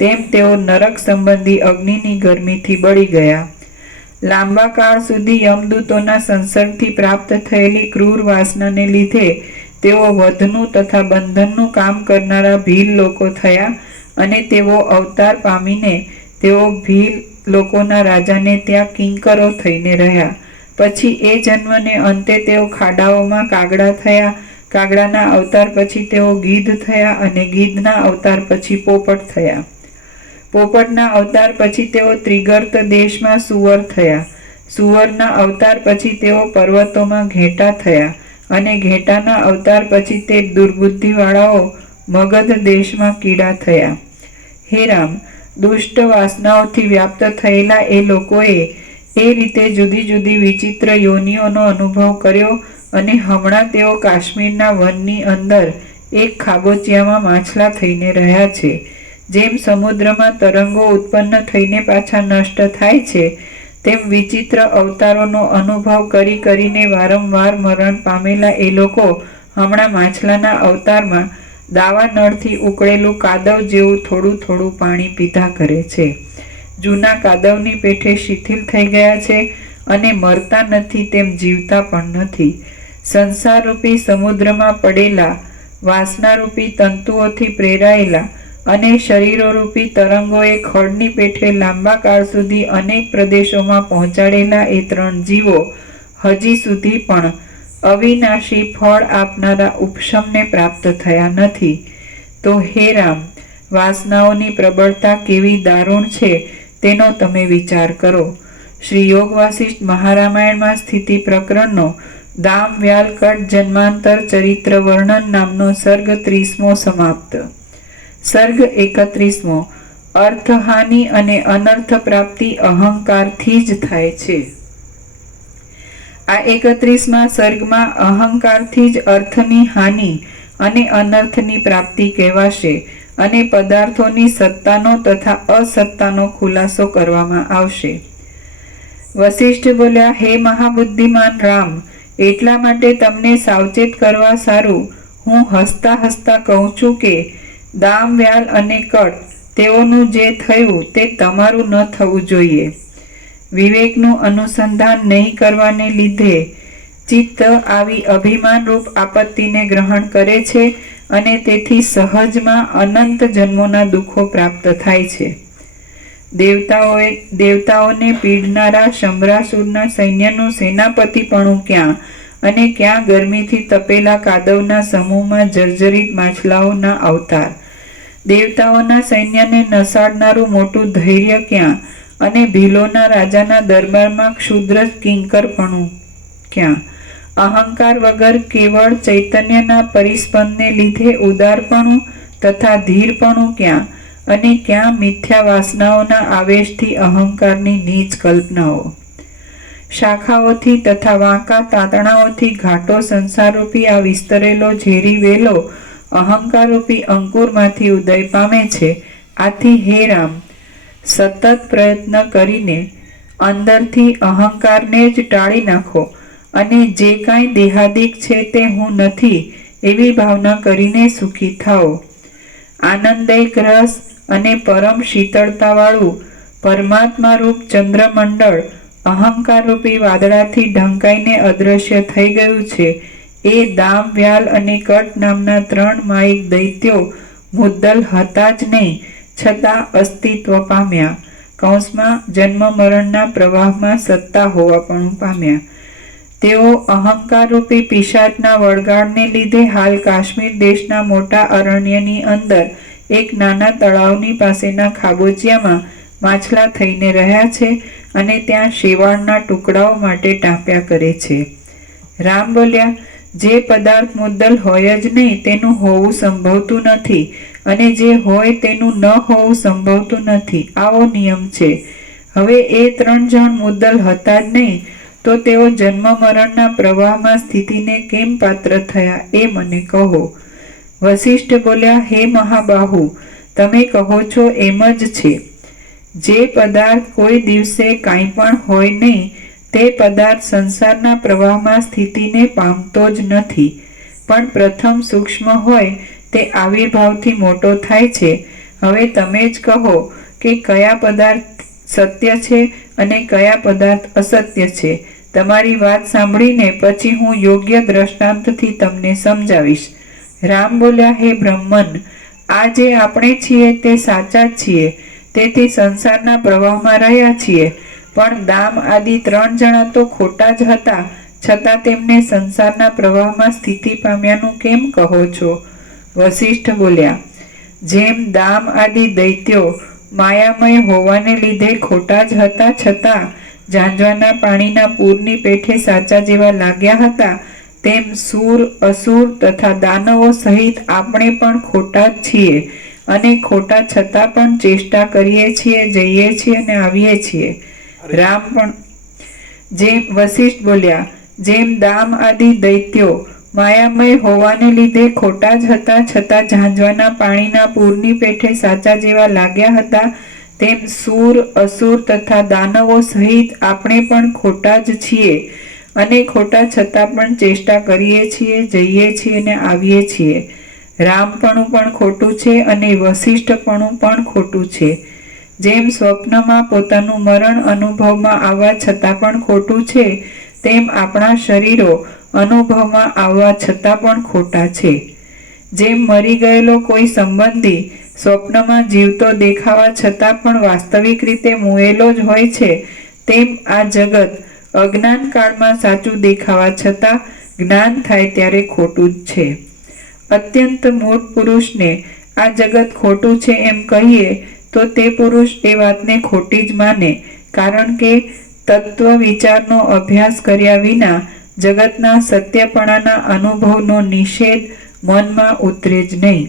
તેમ તેઓ નરક સંબંધી અગ્નિની ગરમીથી બળી ગયા. લાંબા કાળ સુધી યમદૂતોના સંસર્ગથી પ્રાપ્ત થયેલી ક્રૂર વાસનાને લીધે તેઓ વધનું તથા બંધનનું કામ કરનારા ભીલ લોકો થયા અને તેઓ અવતાર પામીને તેઓ ભીલ લોકોના રાજાને ત્યાં કિંકરો થઈને રહ્યા. પછી એ જન્મને અંતે તેઓ ખાડાઓમાં કાગડા થયા. કાગડાના અવતાર પછી તેઓ ગીધ થયા અને ગીધના અવતાર પછી પોપટ થયા. પોપટના અવતાર પછી તેઓ ત્રિગર્ત દેશમાં સુવર થયા. સુવરના અવતાર પછી તેઓ પર્વતોમાં ઘેટા થયા અને ઘેટાના અવતાર પછી તે દુર્બુદ્ધિવાળાઓ મગધ દેશમાં કીડા થયા. હે રામ, દુષ્ટ વાસનાઓથી વ્યાપ્ત થયેલા એ લોકોએ એ રીતે જુદી જુદી વિચિત્ર યોનિઓનો અનુભવ કર્યો અને હમણાં તેઓ કાશ્મીરના વનની અંદર એક ખાબોચિયામાં માછલા થઈને રહ્યા છે. જેમ સમુદ્રમાં તરંગો ઉત્પન્ન થઈને પાછા નષ્ટ થાય છે, તેમ વિચિત્ર અવતારોનો અનુભવ કરી કરીને વારંવાર મરણ પામેલા એ લોકો હમણાં માછલાના અવતારમાં દાવા નળથી ઉકળેલું કાદવ જેવું થોડું થોડું પાણી પીધા કરે છે. જૂના કાદવની પેઠે શિથિલ થઈ ગયા છે અને મરતા નથી તેમ જીવતા પણ નથી. સંસારરૂપી સમુદ્રમાં પડેલા વાસનારૂપી તંતુઓથી પ્રેરાયેલા અને શરીરોરૂપી તરંગોએ ખડની પેઠે લાંબા કાળ સુધી અનેક પ્રદેશોમાં પહોંચાડેલા એ 3 જીવો હજી સુધી પણ અવિનાશી ફળ આપનારા ઉપશમને પ્રાપ્ત થયા નથી. તો હે રામ, વાસનાઓની પ્રબળતા કેવી દારૂણ છે તેનો તમે વિચાર કરો. શ્રી યોગ વાસિષ્ઠ મહારામાયણમાં સ્થિતિ પ્રકરણનો દામ વ્યાલકટ જન્માંતર ચરિત્ર વર્ણન નામનો સર્ગ 30મો સમાપ્ત. સર્ગ 31મો. અર્થહાનિ અને અનર્થ પ્રાપ્તિ અહંકારથી જ થાય છે. આ 31મા સર્ગમાં અહંકારથી જ અર્થની હાનિ અને અનર્થની પ્રાપ્તિ કહેવાશે અને પદાર્થોની સત્તાનો તથા અસત્તાનો ખુલાસો કરવામાં આવશે. વશિષ્ઠ બોલ્યા, હે મહાબુદ્ધિમાન રામ, એટલા માટે તમને સાવચેત કરવા સારું હું હસતા હસતા કહું છું કે દામ વ્યાલ અને કટ તેઓનું જે થયું તે તમારું ન થવું જોઈએ. વિવેકનું અનુસંધાન નહીં કરવાને લીધે ચિત્ત આવી અભિમાનરૂપ આપત્તિને ગ્રહણ કરે છે અને તેથી સહજમાં અનંત જન્મોના દુઃખો પ્રાપ્ત થાય છે. દેવતાઓને પીડનારા શંભરાસુરના સૈન્યનું સેનાપતિપણું ક્યાં અને ક્યાં ગરમીથી તપેલા કાદવના સમૂહમાં જર્જરિત માછલાઓના અવતાર. દેવતાઓના સૈન્યને નસાડનારું મોટું ધૈર્ય ક્યાં અને ભીલોના રાજાના દરબારમાં ક્ષુદ્ર કિંકરપણું ક્યાં. અહંકાર વગર કેવળ ચૈતન્યના પરિસ્પંદને લીધે ઉદારપણું તથા ધીરપણું ક્યાં અને ક્યાં મિથ્યા વાસનાઓના આવેશથી અહંકારની નીચ કલ્પનાઓ. શાખાઓથી તથા વાંકા તાતણાઓથી ઘાટો સંસારરૂપી આ વિસ્તરેલો ઝેરી વેલો અહંકારરૂપી અંકુરમાંથી ઉદય પામે છે. આથી હે રામ, સતત પ્રયત્ન કરીને અંદરથી અહંકારને જ ટાળી નાખો અને જે કાંઈ દેહાદિક છે તે હું નથી એવી ભાવના કરીને સુખી થાઓ. આનંદદાયક રસ અને પરમ શીતળતાવાળું પરમાત્મા રૂપ ચંદ્રમંડળ અહંકારરૂપી વાદળાથી ઢંકાઈને અદૃશ્ય થઈ ગયું છે, એ દામ, વ્યાલ અને કટ નામના 3 માયિક દૈત્યો મુદ્દલ હતા જ નહીં, છતાં અસ્તિત્વ પામ્યા. કૌંસમાં જન્મ મરણના પ્રવાહમાં સત્તા હોવાપણું પામ્યા. તેઓ અહંકારરૂપી પિશાચના વળગાડને લીધે હાલ કાશ્મીર દેશના મોટા અરણ્યની અંદર એક નાના તળાવની પાસેના ખાબોચિયામાં માછલા થઈને રહ્યા છે અને ત્યાં શેવાળના ટુકડાઓ માટે ટાંપ્યા કરે છે. રામ બોલ્યા, જે પદાર્થ મુદ્દલ હોય જ નહીં તેનું હોવું સંભવતું નથી, અને જે હોય તેનું ન હોવું સંભવતું નથી, આવો નિયમ છે. હવે એ 3 જણ મુદ્દલ હતા જ નહીં તો તેઓ જન્મ મરણના પ્રવાહમાં સ્થિતિને કેમ પાત્ર થયા એ મને કહો. વશિષ્ઠ બોલ્યા, હે મહાબાહુ, તમે કહો છો એમ જ છે. જે પદાર્થ કોઈ દિવસે કાંઈ પણ હોય નહીં તે પદાર્થ સંસારના પ્રવાહમાં સ્થિતિને પામતો જ નથી, પણ પ્રથમ સૂક્ષ્મ હોય તે આવિર્ભાવથી મોટો થાય છે. હવે તમે જ કહો કે કયા પદાર્થ સત્ય છે અને કયા પદાર્થ અસત્ય છે. તમારી વાત સાંભળીને પછી હું યોગ્ય દ્રષ્ટાંતથી તમને સમજાવીશ. રામ બોલ્યા, હે બ્રહ્મન, આ જે આપણે છીએ તે સાચા જ છીએ, તેથી સંસારના પ્રવાહમાં રહ્યા છીએ, પણ દામ આદિ 3 જણા તો ખોટા જ હતા, છતાં તેમને સંસારના પ્રવાહમાં સ્થિતિ પામ્યાનું કેમ કહો છો? વશિષ્ઠ બોલ્યા, જેમ દામ આદિ દૈત્યો માયામય હોવાને લીધે ખોટા જ હતા, છતાં ઝાંઝવાના પાણીના પૂરની પેઠે સાચા જેવા લાગ્યા હતા, તેમ સૂર, અસુર તથા દાનવો સહિત આપણે પણ ખોટા જ છીએ, અને ખોટા છતાં પણ ચેષ્ટા કરીએ છીએ, જઈએ છીએ અને આવીએ છીએ. રામ પણ જેમ વશિષ્ઠ બોલ્યા, જેમ દામ આદિ દૈત્યો માયામય હોવાને લીધે ખોટા જ હતા, છતાં ઝાંઝવાના પાણીના પૂરની પેઠે સાચા જેવા લાગ્યા હતા, તેમ સૂર, અસુર તથા દાનવો સહિત આપણે પણ ખોટા જ છીએ, અને ખોટા છતાં પણ ચેષ્ટા કરીએ છીએ, જઈએ છીએ અને આવીએ છીએ. રામપણું પણ ખોટું છે અને વશિષ્ઠપણું પણ ખોટું છે. જેમ સ્વપ્નમાં પોતાનું મરણ અનુભવમાં આવવા છતાં પણ ખોટું છે, તેમ આપણા શરીરો અનુભવમાં આવવા છતાં પણ ખોટા છે. જેમ મરી ગયેલો કોઈ સંબંધી સ્વપ્નમાં જીવતો દેખાવા છતાં પણ વાસ્તવિક રીતે મુએલો જ હોય છે, તેમ આ જગત અજ્ઞાન કાળમાં સાચું દેખાવા છતાં જ્ઞાન થાય ત્યારે ખોટું જ છે. અત્યંત મૂઢ પુરુષને આ જગત ખોટું છે એમ કહીએ તો તે પુરુષ એ વાતને ખોટી જ માને, કારણ કે તત્વ વિચારનો અભ્યાસ કર્યા વિના જગતના સત્યપણાના અનુભવનો નિષેધ મનમાં ઉતરે જ નહીં.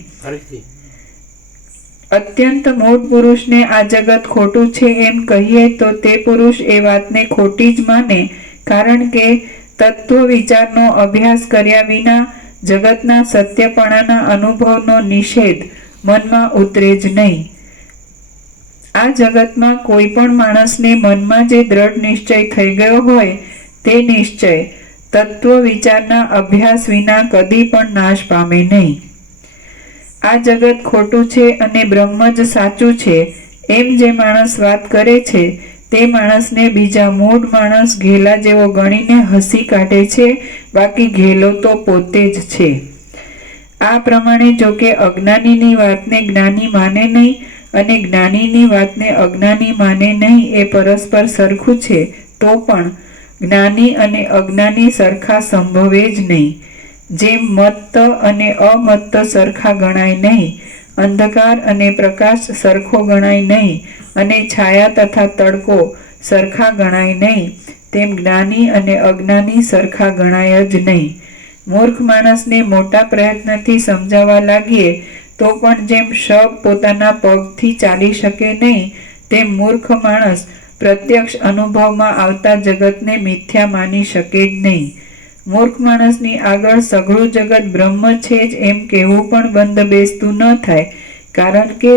અત્યંત મૂઢ પુરુષને આ જગત ખોટું છે એમ કહીએ તો તે પુરુષ એ વાતને ખોટી જ માને, કારણ કે તત્વ વિચારનો અભ્યાસ કર્યા વિના જગતના સત્યપણાના અનુભવનો નિષેધ મનમાં ઉતરે જ નહીં. આ જગતમાં કોઈ પણ માણસને મનમાં જે દ્રઢ નિશ્ચય થઈ ગયો હોય તે નિશ્ચય તત્વ વિચારના અભ્યાસ વિના કદી પણ નાશ પામે નહીં. આ જગત ખોટું છે અને બ્રહ્મ જ સાચું છે એમ જે માણસ વાત કરે છે તે માણસને બીજા મૂઢ માણસ ઘેલા જેવો ગણીને હસી કાઢે છે, બાકી ઘેલો તો પોતે જ છે. આ પ્રમાણે જો કે અજ્ઞાનીની વાતને જ્ઞાની માને નહીં અને જ્ઞાનીની વાતને અજ્ઞાની માને નહીં એ પરસ્પર સરખું છે, તો પણ જ્ઞાની અને અજ્ઞાની સરખા સંભવે જ નહીં. જેમ મત્ત અને અમત્ત સરખા ગણાય નહીં, અંધકાર અને પ્રકાશ સરખો ગણાય નહીં, અને છાયા તથા તડકો સરખા ગણાય નહીં, તેમ જ્ઞાની અને અજ્ઞાની સરખા ગણાય જ નહીં. મૂર્ખ માણસને મોટા પ્રયત્નથી સમજાવવા લાગીએ તો પણ જેમ શબ પોતાના પગથી ચાલી શકે નહીં, તેમ મૂર્ખ માણસ પ્રત્યક્ષ અનુભવમાં આવતા જગતને મિથ્યા માની શકે જ નહીં. મૂર્ખ માણસની આગળ સઘળું જગત બ્રહ્મ છે જ એમ કહેવું પણ બંધ બેસતું ન થાય, કારણ કે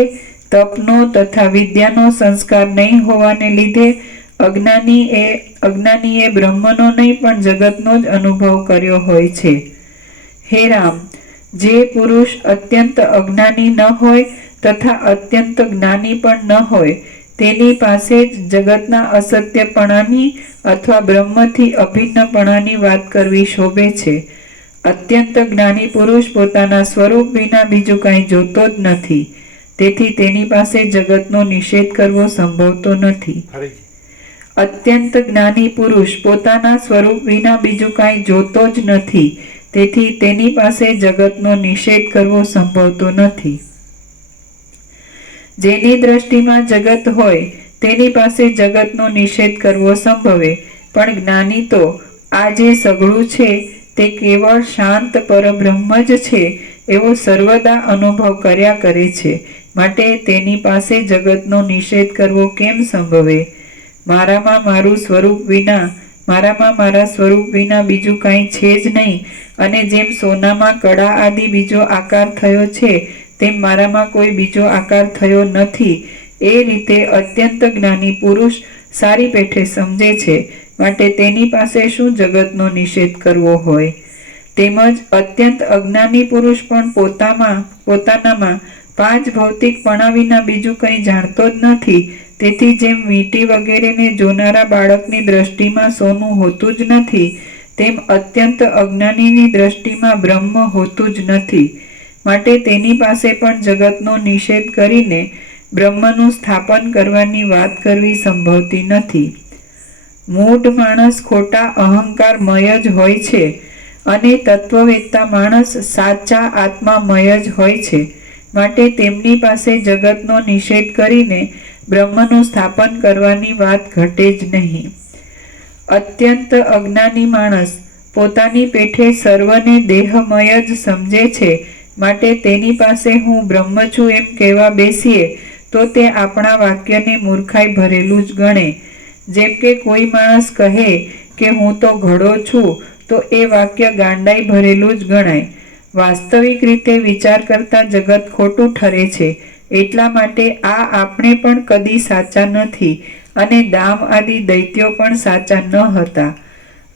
તપનો તથા વિદ્યાનો સંસ્કાર નહીં હોવાને લીધે અજ્ઞાનીએ બ્રહ્મનો નહીં પણ જગતનો જ અનુભવ કર્યો હોય છે. હે રામ, જે પુરુષ અત્યંત અજ્ઞાની ન હોય તથા અત્યંત જ્ઞાની પણ ન હોય તેની પાસે જ જગતના અસત્યપણાની અથવા બ્રહ્મથી અભિન્નપણાની વાત કરવી શોભે છે. અત્યંત જ્ઞાની પુરુષ પોતાના સ્વરૂપ વિના બીજું કાંઈ જોતો જ નથી, તેથી તેની પાસે જગતનો નિષેધ કરવો સંભવતો નથી. અત્યંત જ્ઞાની પુરુષ પોતાના સ્વરૂપ વિના બીજું કાંઈ જોતો જ નથી, તેથી તેની પાસે જગતનો નિષેધ કરવો સંભવતો નથી. જેની દ્રષ્ટિમાં જગત હોય તેની પાસે જગતનો નિષેધ કરવો સંભવે, પણ જ્ઞાની તો આ જે સઘળું છે તે કેવળ શાંત પરબ્રહ્મ જ છે એવો સર્વદા અનુભવ કર્યા કરે છે, માટે તેની પાસે જગતનો નિષેધ કરવો કેમ સંભવે? મારામાં મારું સ્વરૂપ વિના, મારામાં મારા સ્વરૂપ વિના બીજું કાંઈ છે જ નહીં, અને જેમ સોનામાં કડા આદિ બીજો આકાર થયો છે તેમ મારામાં કોઈ બીજો આકાર થયો નથી. એ રીતે અત્યંત જ્ઞાની પુરુષ સારી પેઠે સમજે છે, માટે તેની પાસે શું જગતનો નિષેધ કરવો હોય? તેમજ અત્યંત અજ્ઞાની પુરુષ પણ પોતાનામાં પાંચ ભૌતિકપણા વિના બીજું કંઈ જાણતો જ નથી, તેથી જેમ વીંટી વગેરેને જોનારા બાળકની દ્રષ્ટિમાં સોનું હોતું જ નથી, તેમ અત્યંત અજ્ઞાનીની દ્રષ્ટિમાં બ્રહ્મ હોતું જ નથી, માટે તેની પાસે પણ જગતનો નિષેધ કરીને બ્રહ્મનું સ્થાપન કરવાની વાત કરવી સંભવતી નથી. મૂઢ માણસ ખોટા અહંકારમય જ હોય છે, અને તત્વવેત્તા માણસ સાચા આત્મામય જ હોય છે, માટે તેમની પાસે જગતનો નિષેધ કરીને બ્રહ્મનું સ્થાપન કરવાની વાત ઘટે જ નહીં. અત્યંત અજ્ઞાની માણસ પોતાની પેઠે સર્વને દેહમય જ સમજે છે, માટે તેની પાસે હું બ્રહ્મ છું એમ કહેવા બેસીએ તો તે આપણા વાક્યને મૂર્ખાઈ ભરેલું જ ગણે. જેમ કે કોઈ માણસ કહે કે હું તો ઘડો છું, તો એ વાક્ય ગાંડાઈ ભરેલું જ ગણાય. વાસ્તવિક રીતે વિચાર કરતા જગત ખોટું ઠરે છે, એટલા માટે આ આપણે પણ કદી સાચા નથી, અને દામ આદિ દૈત્યો પણ સાચા ન હતા.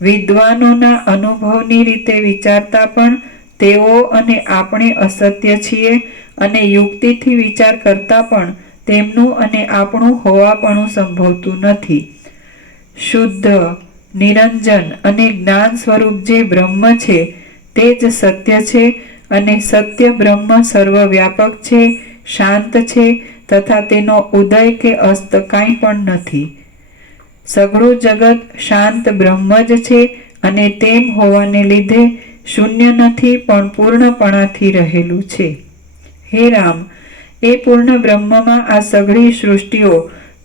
વિદ્વાનોના અનુભવની રીતે વિચારતા પણ તેઓ અને આપણે અસત્ય છીએ, અને યુક્તિથી વિચાર કરતા પણ તેમનું અને આપણું હોવાપણું સંભવતું નથી. શુદ્ધ, નિરંજન અને જ્ઞાન સ્વરૂપ જે બ્રહ્મ છે તે જ સત્ય છે, અને સત્ય બ્રહ્મ સર્વવ્યાપક છે, શાંત છે, તથા તેનો ઉદય કે અસ્ત કાંઈ પણ નથી. સઘળું જગત શાંત બ્રહ્મ જ છે, અને તેમ હોવાને લીધે શૂન્ય નથી પણ પૂર્ણપણાથી રહેલું છે. હે રામ, એ પૂર્ણ બ્રહ્મમાં આ સઘળી સૃષ્ટિઓ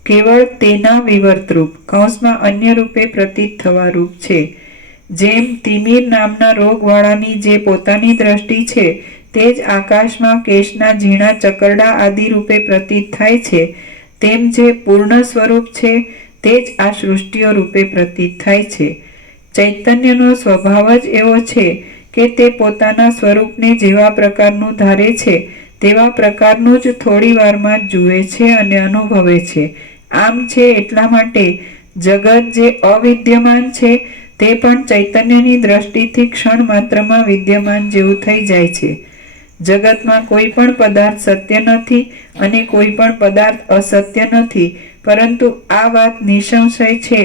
કેવળ તેના વિવર્તરૂપ કૌંસમાં અન્ય રૂપે પ્રતીત થવા રૂપ છે. જેમ તિમિર નામના રોગવાળાની જે પોતાની દ્રષ્ટિ છે તે જ આકાશમાં કેશના ઝીણા ચકરડા આદિ રૂપે પ્રતીત થાય છે, તેમ જે પૂર્ણ સ્વરૂપ છે તે જ આ સૃષ્ટિઓ રૂપે પ્રતીત થાય છે. ચૈતન્યનો સ્વભાવ જ એવો છે કે તે પોતાના સ્વરૂપને જેવા પ્રકારનું ધારે છે તેવા પ્રકારનું જ થોડી વારમાં જુએ છે અને અનુભવે છે. આમ છે એટલા માટે જગત જે અવિદ્યમાન છે તે પણ ચૈતન્યની દ્રષ્ટિથી ક્ષણ માત્રમાં વિદ્યમાન જેવું થઈ જાય છે. જગતમાં કોઈ પણ પદાર્થ સત્ય નથી અને કોઈ પણ પદાર્થ અસત્ય નથી, પરંતુ આ વાત નિસંશય છે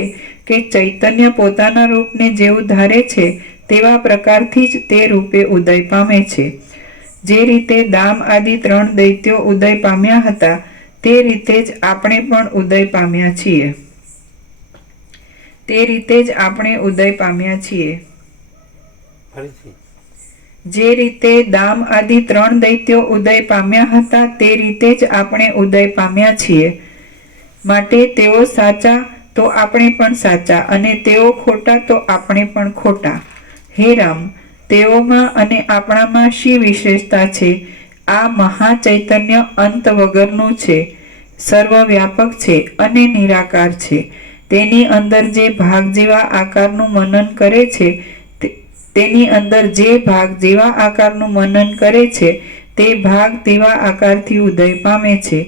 કે ચૈતન્ય પોતાના રૂપને જેવું ધારે છે તેવા પ્રકારથી જ તે રૂપે ઉદય પામે છે. જે રીતે દામ આદિ 3 દૈત્યો ઉદય પામ્યા હતા તે રીતે જ આપણે પણ ઉદય પામ્યા છીએ. તે રીતે જ આપણે ઉદય પામ્યા છીએ. જે રીતે દામ આદિ 3 દૈત્યો ઉદય પામ્યા હતા તે રીતે જ આપણે ઉદય પામ્યા છીએ. માટે તેઓ સાચા તો આપણે પણ સાચા, અને તેઓ ખોટા તો આપણે પણ ખોટા. હે રામ, તેઓમાં અને આપણામાં શી વિશેષતા છે? આ મહાચૈતન્ય અંત વગરનું છે, સર્વવ્યાપક છે અને નિરાકાર છે. તેની અંદર જે ભાગ જેવા આકારનું મનન કરે છે તેની અંદર જે ભાગ જેવા આકારનું મનન કરે છે તે ભાગ તેવા આકારથી ઉદય પામે છે.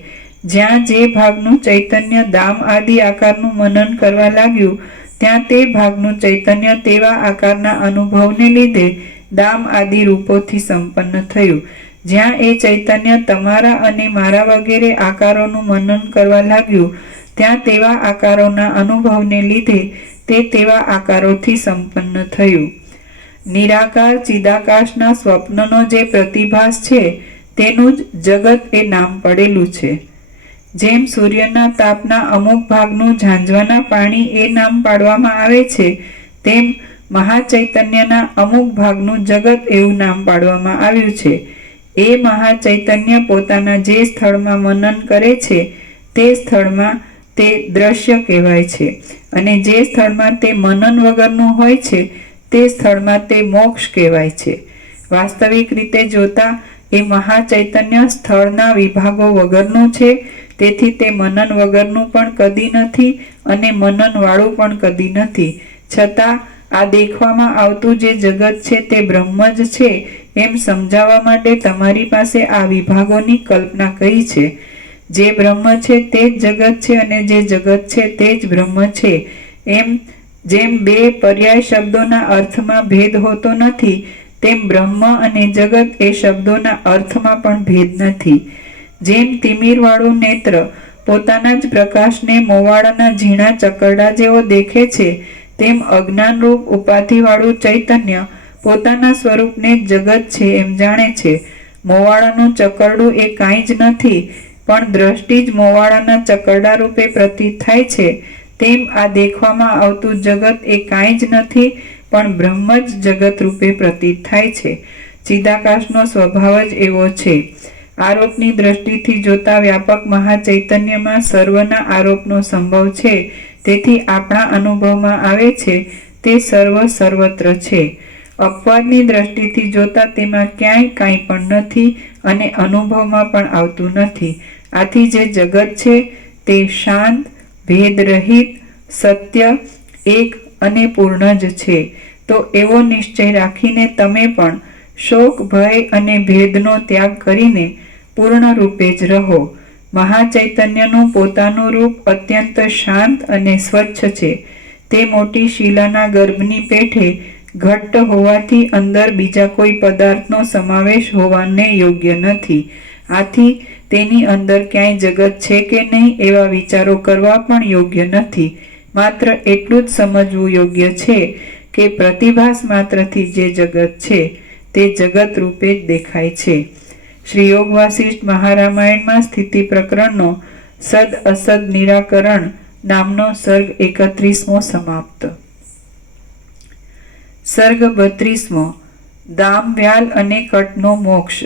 જ્યાં જે ભાગનું ચૈતન્ય દામ આદિ આકારનું મનન કરવા લાગ્યું ત્યાં તે ભાગનું ચૈતન્ય તેવા આકારના અનુભવને લીધે દામ આદિ રૂપોથી સંપન્ન થયું. જ્યાં એ ચૈતન્ય તમારા અને મારા વગેરે આકારોનું મનન કરવા લાગ્યું, ત્યાં તેવા આકારોના અનુભવને લીધે તે તેવા આકારોથી સંપન્ન થયું. નિરાકાર ચિદાકાશના સ્વપ્નનો જે પ્રતિભાસ છે તેનું જ જગત એ નામ પડેલું છે. જેમ સૂર્યના તાપના અમુક ભાગનું ઝાંઝવાના પાણી એ નામ પાડવામાં આવે છે, તેમ મહાચૈતન્યના અમુક ભાગનું જગત એવું નામ પાડવામાં આવ્યું છે. એ મહાચૈતન્ય પોતાના જે સ્થળમાં મનન કરે છે તે સ્થળમાં તે દ્રશ્ય કહેવાય છે, અને જે સ્થળમાં તે મનન વગરનું હોય છે તે સ્થળમાં તે મોક્ષ કહેવાય છે. વાસ્તવિક રીતે જોતા એ મહાચૈતન્ય સ્થળના વિભાગો વગરનું છે, તેથી તે મનન વગરનું પણ કદી નથી અને મનનવાળું પણ કદી નથી. છતાં આ દેખવામાં આવતું જે જગત છે તે બ્રહ્મ જ છે એમ સમજાવવા માટે તમારી પાસે આ વિભાગોની કલ્પના કરી છે. જે બ્રહ્મ છે તે જ જગત છે અને જે જગત છે તે જ બ્રહ્મ છે. જેમ બે પર્યાય શબ્દોના અર્થમાં ભેદ હોતો નથી, તેમ બ્રહ્મ અને જગત એ શબ્દોના અર્થમાં પણ ભેદ નથી. જેમ તિમિરવાળું નેત્ર પોતાના જ પ્રકાશને મોવાડાના ઝીણા ચકરડા જેવો દેખે છે, તેમ અજ્ઞાનરૂપ ઉપાધિવાળું ચૈતન્ય પોતાના સ્વરૂપને જગત છે એમ જાણે છે. મોવાડાનું ચકરડું એ કાંઈ જ નથી, પણ દ્રષ્ટિ જ મોવાડાના ચકરડા રૂપે પ્રતીત થાય છે. તેમ આ દેખવામાં આવતું જગત એ કાંઈ જ નથી, પણ બ્રહ્મ જ જગત રૂપે પ્રતીત થાય છે. ચિદાકાશનો સ્વભાવ જ એવો છે. આરોપની દ્રષ્ટિથી જોતા વ્યાપક મહાચૈતન્યમાં સર્વના આરોપનો સંભવ છે, તેથી આપણા અનુભવમાં આવે છે તે સર્વ સર્વત્ર છે. અપવાદની દ્રષ્ટિથી જોતા તેમાં ક્યાંય કાંઈ પણ નથી અને અનુભવમાં પણ આવતું નથી. આથી જે જગત છે તે શાંત, ભેદરહિત, સત્ય, એક અને પૂર્ણ જ છે. તો એવો નિશ્ચય રાખીને તમે પણ શોક, ભય અને ભેદનો ત્યાગ કરીને પૂર્ણ રૂપે જ રહો. મહાચૈતન્યનું પોતાનું રૂપ અત્યંત શાંત અને સ્વચ્છ છે. તે મોટી શિલાના ગર્ભની પેઠે ઘટ્ટ હોવાથી અંદર બીજા કોઈ પદાર્થનો સમાવેશ હોવાને યોગ્ય નથી. આથી તેની અંદર ક્યાંય જગત છે કે નહીં એવા વિચારો કરવા પણ યોગ્ય નથી. માત્ર એટલું જ સમજવું યોગ્ય છે કે પ્રતિભાસ માત્રથી જે જગત છે તે જગત રૂપે જ દેખાય છે. શ્રી યોગ વાસિષ્ઠ મહારામાયણમાં સ્થિતિ પ્રકરણનો સદ અસદ નિરાકરણ નામનો સર્ગ 31મો સમાપ્ત. સર્ગ 32મો દામ, વ્યાલ અને કટનો મોક્ષ.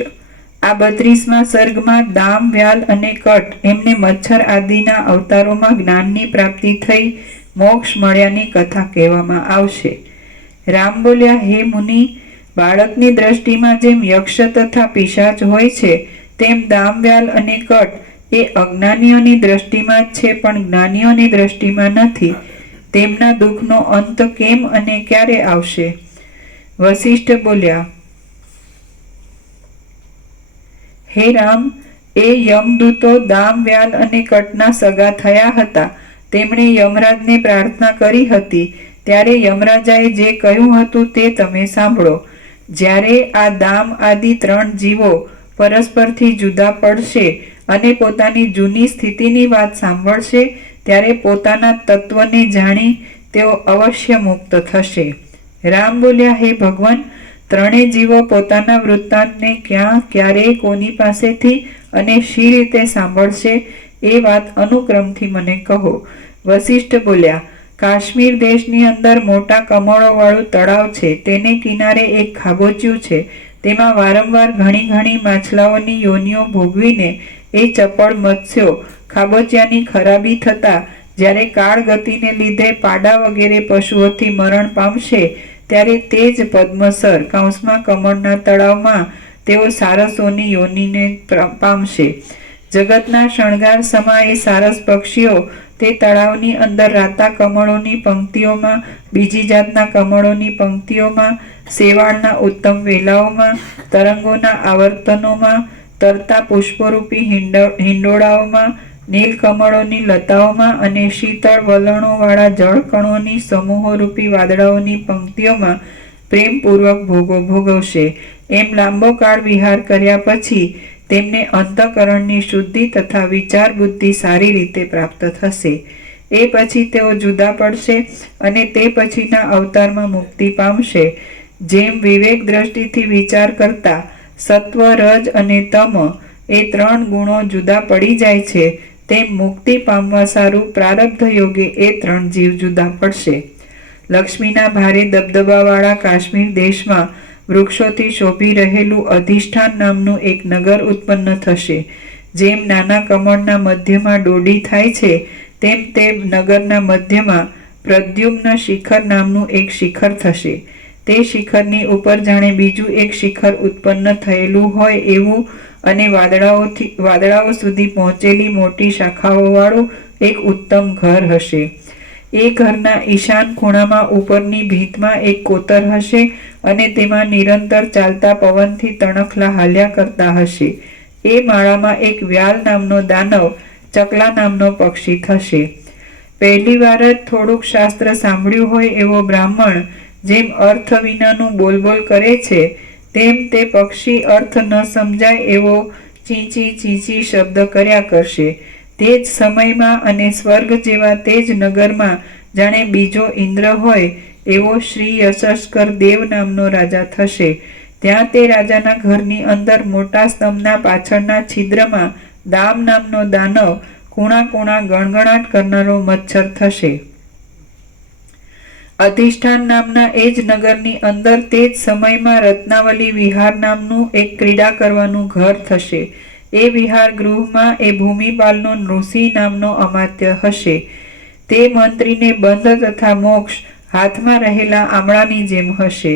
આ 32મા સર્ગમાં દામ, વ્યાલ અને કટ એમને મચ્છર આદિના અવતારોમાં જ્ઞાનની પ્રાપ્તિ થઈ મોક્ષ મળ્યાની કથા કહેવામાં આવશે. રામ બોલ્યા, હે મુનિ, બાળકની દ્રષ્ટિમાં જેમ યક્ષ તથા પિશાચ હોય છે, તેમ દામ, વ્યાલ અને કટ એ અજ્ઞાનીઓની દ્રષ્ટિમાં જ છે, પણ જ્ઞાનીઓની દ્રષ્ટિમાં નથી. તેમના દુઃખનો અંત કેમ અને ક્યારે આવશે? વસિષ્ઠ બોલ્યા, હે રામ, એ યમદૂતો દામ, વ્યાલ અને કટના સગા થયા હતા. તેમણે યમરાજને પ્રાર્થના કરી હતી. ત્યારે યમરાજાએ જે કહ્યું હતું તે તમે સાંભળો. જ્યારે આ દામ આદિ 3 જીવો પરસ્પરથી જુદા પડશે અને પોતાની જૂની સ્થિતિની વાત સાંભળશે, ત્યારે પોતાના તત્વને જાણી તેઓ અવશ્ય મુક્ત થશે. રામ બોલ્યા, હે ભગવાન, 3 જીવો પોતાના વૃત્તાંતને ક્યાં, ક્યારે, કોની પાસેથી અને શી રીતે સાંભળશે એ વાત અનુક્રમથી મને કહો. વસિષ્ઠ બોલ્યા, કાશ્મીર દેશની અંદર મોટા કમળોવાળું તળાવ છે. તેને કિનારે એક ખાબોચિયું છે. તેમાં વારંવાર ઘણી ઘણી માછલાઓની યોનિઓ ભોગવીને એ ચપળ મત્સ્યો ખાબોચિયાની ખરાબી થતાં જ્યારે કાળ ગતિને લીધે પાડા વગેરે પશુઓથી મરણ પામશે, ત્યારે તે જ પદ્મસર કમળના તળાવમાં તેઓ સારસોની યોનિને પામશે. જગતના શણગાર સમા એ સારસ પક્ષીઓ તે તળાવની અંદર રાતા કમળોની પંક્તિઓમાં, બીજી જાતના કમળોની પંક્તિઓમાં, શેવાળના ઉત્તમ વેલાઓમાં, તરંગોના આવર્તનોમાં, તરતા પુષ્પરૂપી હિંડોળાઓમાં, નીલકમળોની લતાઓમાં અને શીતળ વલણોવાળા જળકણોની સમૂહોરૂપી વાદળાઓની પંક્તિઓમાં પ્રેમપૂર્વક ભોગો ભોગવશે. એમ લાંબો કાળ વિહાર કર્યા પછી તેમને અંતઃકરણની શુદ્ધિ તથા વિચાર બુદ્ધિ સારી રીતે પ્રાપ્ત થશે. એ પછી તેઓ જુદા પડશે અને તે પછીના અવતારમાં મુક્તિ પામશે. જેમ વિવેક દ્રષ્ટિથી વિચાર કરતા સત્વ, રજ અને તમ એ 3 ગુણો જુદા પડી જાય છે, તેમ મુક્તિ પામવા સારું પ્રારબ્ધ યોગે એ 3 જીવ જુદા પડશે. લક્ષ્મીના ભારે દબદબાવાળા કાશ્મીર દેશમાં વૃક્ષોથી શોભી રહેલું અધિષ્ઠાન નામનું એક નગર ઉત્પન્ન થશે. જેમ નાના કમળના મધ્યમાં ડોડી થાય છે, તેમ તે નગરના મધ્યમાં પ્રદ્યુમ્ન શિખર નામનું એક શિખર થશે. તે શિખરની ઉપર જાણે બીજું એક શિખર ઉત્પન્ન થયેલું હોય એવું અને વાદળાઓ સુધી પહોંચેલી મોટી શાખાઓવાળું એક ઉત્તમ ઘર હશે. એ ઘરના ઈશાન ખૂણામાં ઉપરની ભીંતમાં એક કોતર હશે અને તેમાં નિરંતર ચાલતા પવનથી તણખલા હાલ્યા કરતા હશે. એ માળામાં એક વ્યાલ નામનો દાનવ, ચકલા નામનો પક્ષી થશે. પહેલી વાર જ થોડુંક શાસ્ત્ર સાંભળ્યું હોય એવો બ્રાહ્મણ જેમ અર્થ વિનાનું બોલબોલ કરે છે, તેમ તે પક્ષી અર્થ ન સમજાય એવો ચીંચી ચીંચી શબ્દ કર્યા કરશે. તે જ સમયમાં અને સ્વર્ગ જેવા તે જ નગરમાં જાણે બીજો ઇન્દ્ર હોય એવો શ્રી યશસ્કર દેવ નામનો રાજા થશે. ત્યાં તે રાજાના ઘરની અંદર મોટા સ્તંભના પાછળના છિદ્રમાં દામ નામનો દાનવ, કૂણા કૂણા ગણગણાટ કરનારો મચ્છર થશે. અધિષ્ઠાન નામના એ જ નગરની અંદર તે જ સમયમાં રત્નાવલી વિહાર નામનું એક ક્રીડા કરવાનું ઘર થશે. એ વિહાર ગૃહમાં એ ભૂમિપાલનો નૃસિંહ નામનો અમાત્ય હશે. તે મંત્રીને બંધ તથા મોક્ષ હાથમાં રહેલા આમળાની જેમ હશે.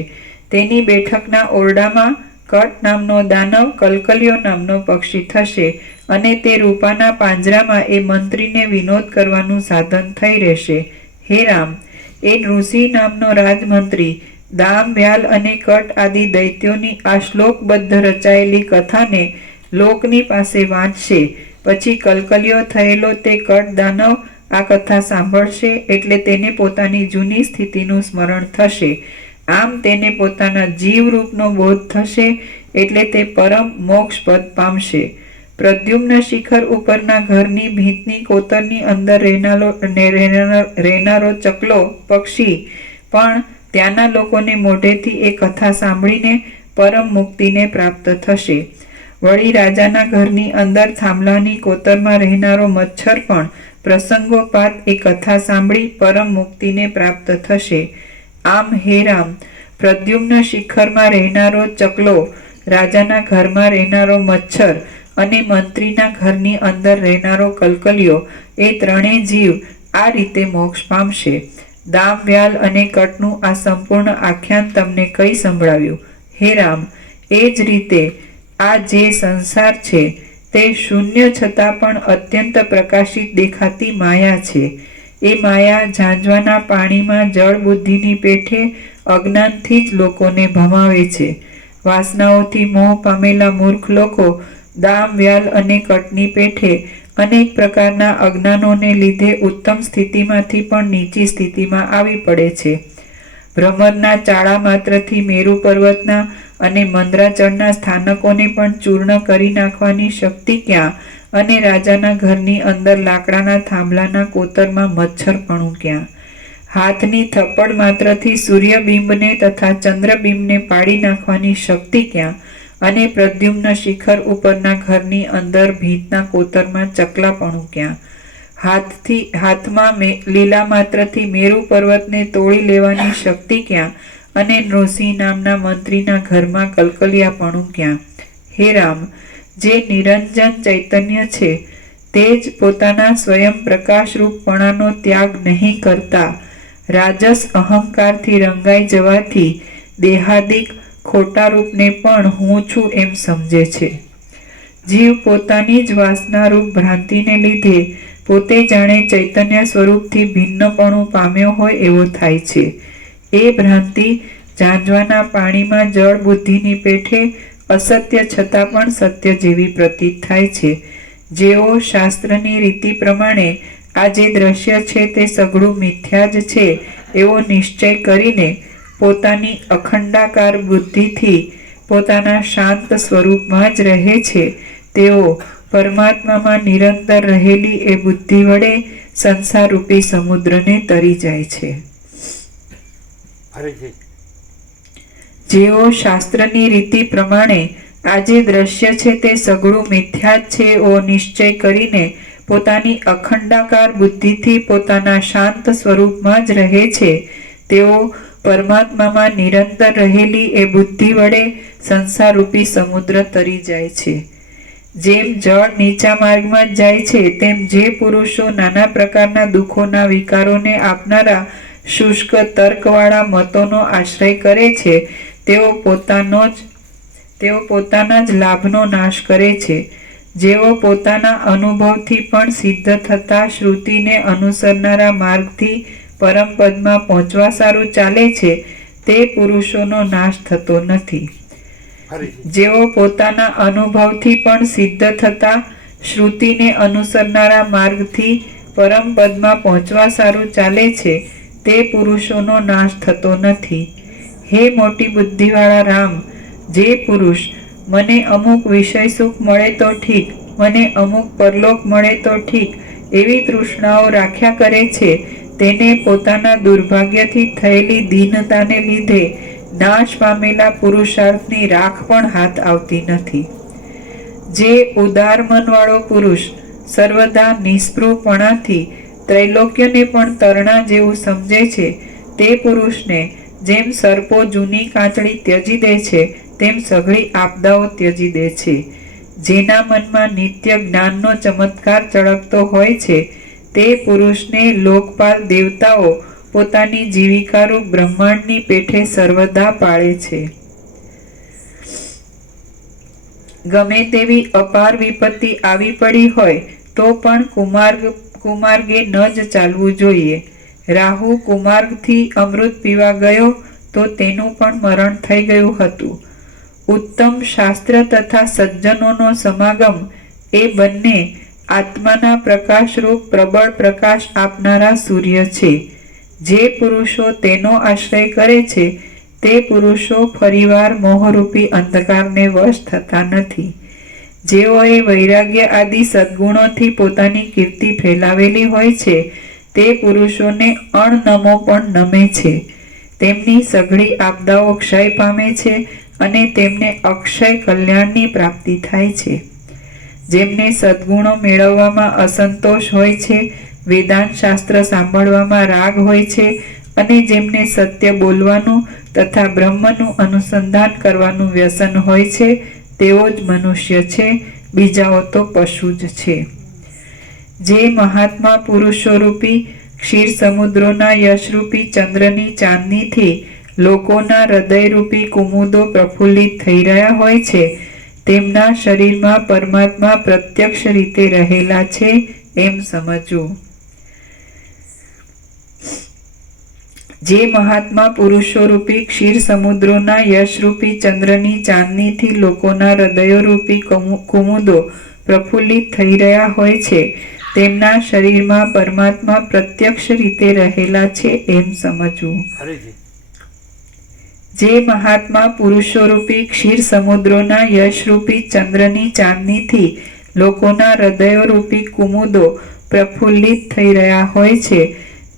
તેની બેઠકના ઓરડામાં કટ નામનો દાનવ, કલકલિયો નામનો પક્ષી થશે અને તે રૂપાના પાંજરામાં એ મંત્રીને વિનોદ કરવાનું સાધન થઈ રહેશે. હે રામ, એ નૃસિંહ નામનો રાજમંત્રી દામ, વ્યાલ અને કટ આદિ દૈત્યોની આ શ્લોકબદ્ધ રચાયેલી કથાને લોકની પાસે વાંચશે. પછી કલકલિયો થયેલો તે કટ દાનવ આ કથા સાંભળશે એટલે તેને પોતાની જૂની સ્થિતિનું સ્મરણ થશે. આમ તેને પોતાના જીવરૂપનો બોધ થશે એટલે તે પરમ મોક્ષ પદ પામશે. પ્રદ્યુમ્ન શિખર ઉપરના ઘરની ભીંતની કોતરની અંદર રહેનારો ચકલો પક્ષી પણ ત્યાંના લોકોને મોઢેથી એ કથા સાંભળીને પરમ મુક્તિને પ્રાપ્ત થશે. વળી રાજાના ઘરની અંદર થાંભલાની કોતરમાં રહેનારો મચ્છર પણ પ્રસંગોપાત એ કથા સાંભળી પરમ મુક્તિને પ્રાપ્ત થશે. આમ હે રામ, પ્રદ્યુમ્ન શિખરમાં રહેનારો ચકલો, રાજાના ઘરમાં રહેનારો મચ્છર અને મંત્રીના ઘરની અંદર રહેનારો કલકલિયો એ 3 જીવ આ રીતે મોક્ષ પામશે. દામ, વ્યાલ અને કટનું આ સંપૂર્ણ આખ્યાન તમને કઈ સંભળાવ્યું. હે રામ, એ જ રીતે આ જે સંસાર છે તે શૂન્ય છતાં પણ અત્યંત પ્રકાશિત દેખાતી માયા છે. એ માયા ઝાંઝવાના પાણીમાં જળ બુદ્ધિની પેઠે અજ્ઞાનથી જ લોકોને ભમાવે છે. વાસનાઓથી મોહ પામેલા મૂર્ખ લોકો દામ, વ્યાલ અને કટની પેઠે અનેક પ્રકારના અજ્ઞાનોને લીધે ઉત્તમ સ્થિતિમાંથી પણ નીચી સ્થિતિમાં આવી પડે છે. ભ્રમરના ચાળા માત્રથી મેરુ પર્વતના અને મંદરાચળના સ્થાનકોને પણ ચૂર્ણ કરી નાખવાની શક્તિ ક્યાં અને રાજાના ઘરની અંદર લાકડાના થાંભલાના કોતરમાં મચ્છરપણું ક્યાં. હાથની થપ્પડ માત્રથી સૂર્યબિંબને તથા ચંદ્રબિંબને પાડી નાખવાની શક્તિ ક્યાં અને પ્રદ્યુમ્ન શિખર ઉપરના ઘરની અંદર ભીંતના કોતરમાં ચકલાપણું ક્યાં. હાથમાં લીલા માત્રથી મેરુ પર્વતને તોડી લેવાની શક્તિ ક્યાં અને નૃસિંહ નામના મંત્રીના ઘરમાં કલકલિયાપણું ક્યાં. હે રામ, જે નિરંજન ચૈતન્ય છે તે જ પોતાના સ્વયં પ્રકાશરૂપપણાનો ત્યાગ નહીં કરતા રાજસ અહંકારથી રંગાઈ જવાથી દેહાદિક ખોટા રૂપને પણ હું છું એમ સમજે છે. જીવ પોતાની જ વાસનારૂપ ભ્રાંતિને લીધે પોતે જાણે ચૈતન્ય સ્વરૂપથી ભિન્નપણું પામ્યો હોય એવો થાય છે. એ ભ્રાંતિ ઝાંઝવાના પાણીમાં જળ બુદ્ધિની પેઠે અસત્ય છતાં પણ સત્ય જેવી પ્રતીત થાય છે. જેઓ શાસ્ત્રની રીતિ પ્રમાણે આ જે દ્રશ્ય છે તે સઘળું મિથ્યા જ છે એવો નિશ્ચય કરીને પોતાની અખંડાકાર બુદ્ધિથી પોતાના શાંત સ્વરૂપમાં જ રહે છે, તેઓ પરમાત્મામાં નિરંતર રહેલી એ બુદ્ધિ વડે સંસારરૂપી સમુદ્રને તરી જાય છે. ફરીથી જેઓ શાસ્ત્રની રીતિ પ્રમાણે આજે દ્રશ્ય છે તે સઘળું મિથ્યા જ છે એવો નિશ્ચય કરીને પોતાની અખંડાકાર બુદ્ધિથી પોતાના શાંત સ્વરૂપમાં જ રહે છે, તેઓ પરમાત્મામાં નિરંતર રહેલી એ બુદ્ધિ વડે સંસારરૂપી સમુદ્ર તરી જાય છે. જેમ જળ નીચા માર્ગમાં જ જાય છે, તેમ જે પુરુષો નાના પ્રકારના દુઃખોના વિકારોને આપનારા શુષ્ક તર્કવાળા મતોનો આશ્રય કરે છે, તેઓ પોતાના જ લાભનો નાશ કરે છે. જેઓ પોતાના અનુભવથી પણ સિદ્ધ થતા શ્રુતિને અનુસરનારા માર્ગથી પરમપદમાં પહોંચવા સારું ચાલે છે, તે પુરુષોનો નાશ થતો નથી. જેઓ પોતાના અનુભવથી પણ સિદ્ધ થતા શ્રુતિને અનુસરનારા માર્ગથી પરમપદમાં પહોંચવા સારું ચાલે છે, તે પુરુષોનો નાશ થતો નથી. હે મોટી બુદ્ધિવાળા રામ, જે પુરુષ મને અમુક વિષય સુખ મળે તો ઠીક, મને અમુક પરલોક મળે તો ઠીક એવી તૃષ્ણાઓ રાખ્યા કરે છે, તેને પોતાના દુર્ભાગ્યથી થયેલી દીનતાને લીધે નાશ પામેલા પુરુષાર્થની રાખ પણ હાથ આવતી નથી. જે ઉદાર મનવાળો પુરુષ સર્વદા નિસ્પૃહપણાથી ત્રૈલોક્યને પણ તરણા જેવું સમજે છે, તે પુરુષને જેમ સર્પો જૂની કાચળી ત્યજી દે છે, તેમ સઘળી આપદાઓ ત્યજી દે છે. જેના મનમાં નિત્ય જ્ઞાનનો ચમત્કાર ચળકતો હોય છે, તે પુરુષને લોકપાલ દેવતાઓ પોતાની જીવિકારૂપ બ્રહ્માંડની પેઠે સર્વદા પાળે છે. ગમે તેવી અપાર વિપત્તિ આવી પડી હોય તો પણ કુમાર્ગે ન જ ચાલવું જોઈએ. રાહુ કુમાર્ગથી અમૃત પીવા ગયો તો તેનું પણ મરણ થઈ ગયું હતું. ઉત્તમ શાસ્ત્ર તથા સજ્જનોનો સમાગમ એ બંને આત્માના પ્રકાશરૂપ પ્રબળ પ્રકાશ આપનારા સૂર્ય છે. જે પુરુષો તેનો આશ્રય કરે છે, તે પુરુષો ફરીવાર મોહરૂપી અંધકારને વશ થતા નથી. જેઓએ વૈરાગ્ય આદિ સદ્ગુણોથી પોતાની કીર્તિ ફેલાવેલી હોય છે, તે પુરુષોને અણનમો પણ નમે છે. તેમની સઘળી આપદાઓ ક્ષય પામે છે અને તેમને અક્ષય કલ્યાણની પ્રાપ્તિ થાય છે. જેમને સદ્ગુણો મેળવવામાં અસંતોષ હોય છે, વેદાંત શાસ્ત્ર સાંભળવામાં રાગ હોય છે અને જેમને સત્ય બોલવાનું તથા બ્રહ્મનું અનુસંધાન કરવાનું વ્યસન હોય છે, તેઓ જ મનુષ્ય છે, બીજાઓ તો પશુ જ છે. જે મહાત્મા પુરુષોરૂપી ક્ષીર સમુદ્રોના યશરૂપી ચંદ્રની ચાંદનીથી લોકોના હૃદયરૂપી કુમુદો પ્રફુલ્લિત થઈ રહ્યા હોય છે, તેમના શરીરમાં પરમાત્મા પ્રત્યક્ષ રીતે રહેલા છે એમ સમજવું. જે મહાત્મા પુરુષોરૂપી ક્ષીર સમુદ્રોના યશરૂપી ચંદ્રની ચાંદનીથી લોકોના હૃદયોરૂપી કુમુદો પ્રફુલ્લિત થઈ રહ્યા હોય છે, તેમના શરીરમાં પરમાત્મા પ્રત્યક્ષ રીતે રહેલા છે એમ સમજવું. જે મહાત્મા પુરુષોરૂપી ક્ષીર સમુદ્રોના યશરૂપી ચંદ્રની ચાંદનીથી લોકોના હૃદયોરૂપી કુમુદો પ્રફુલ્લિત થઈ રહ્યા હોય છે,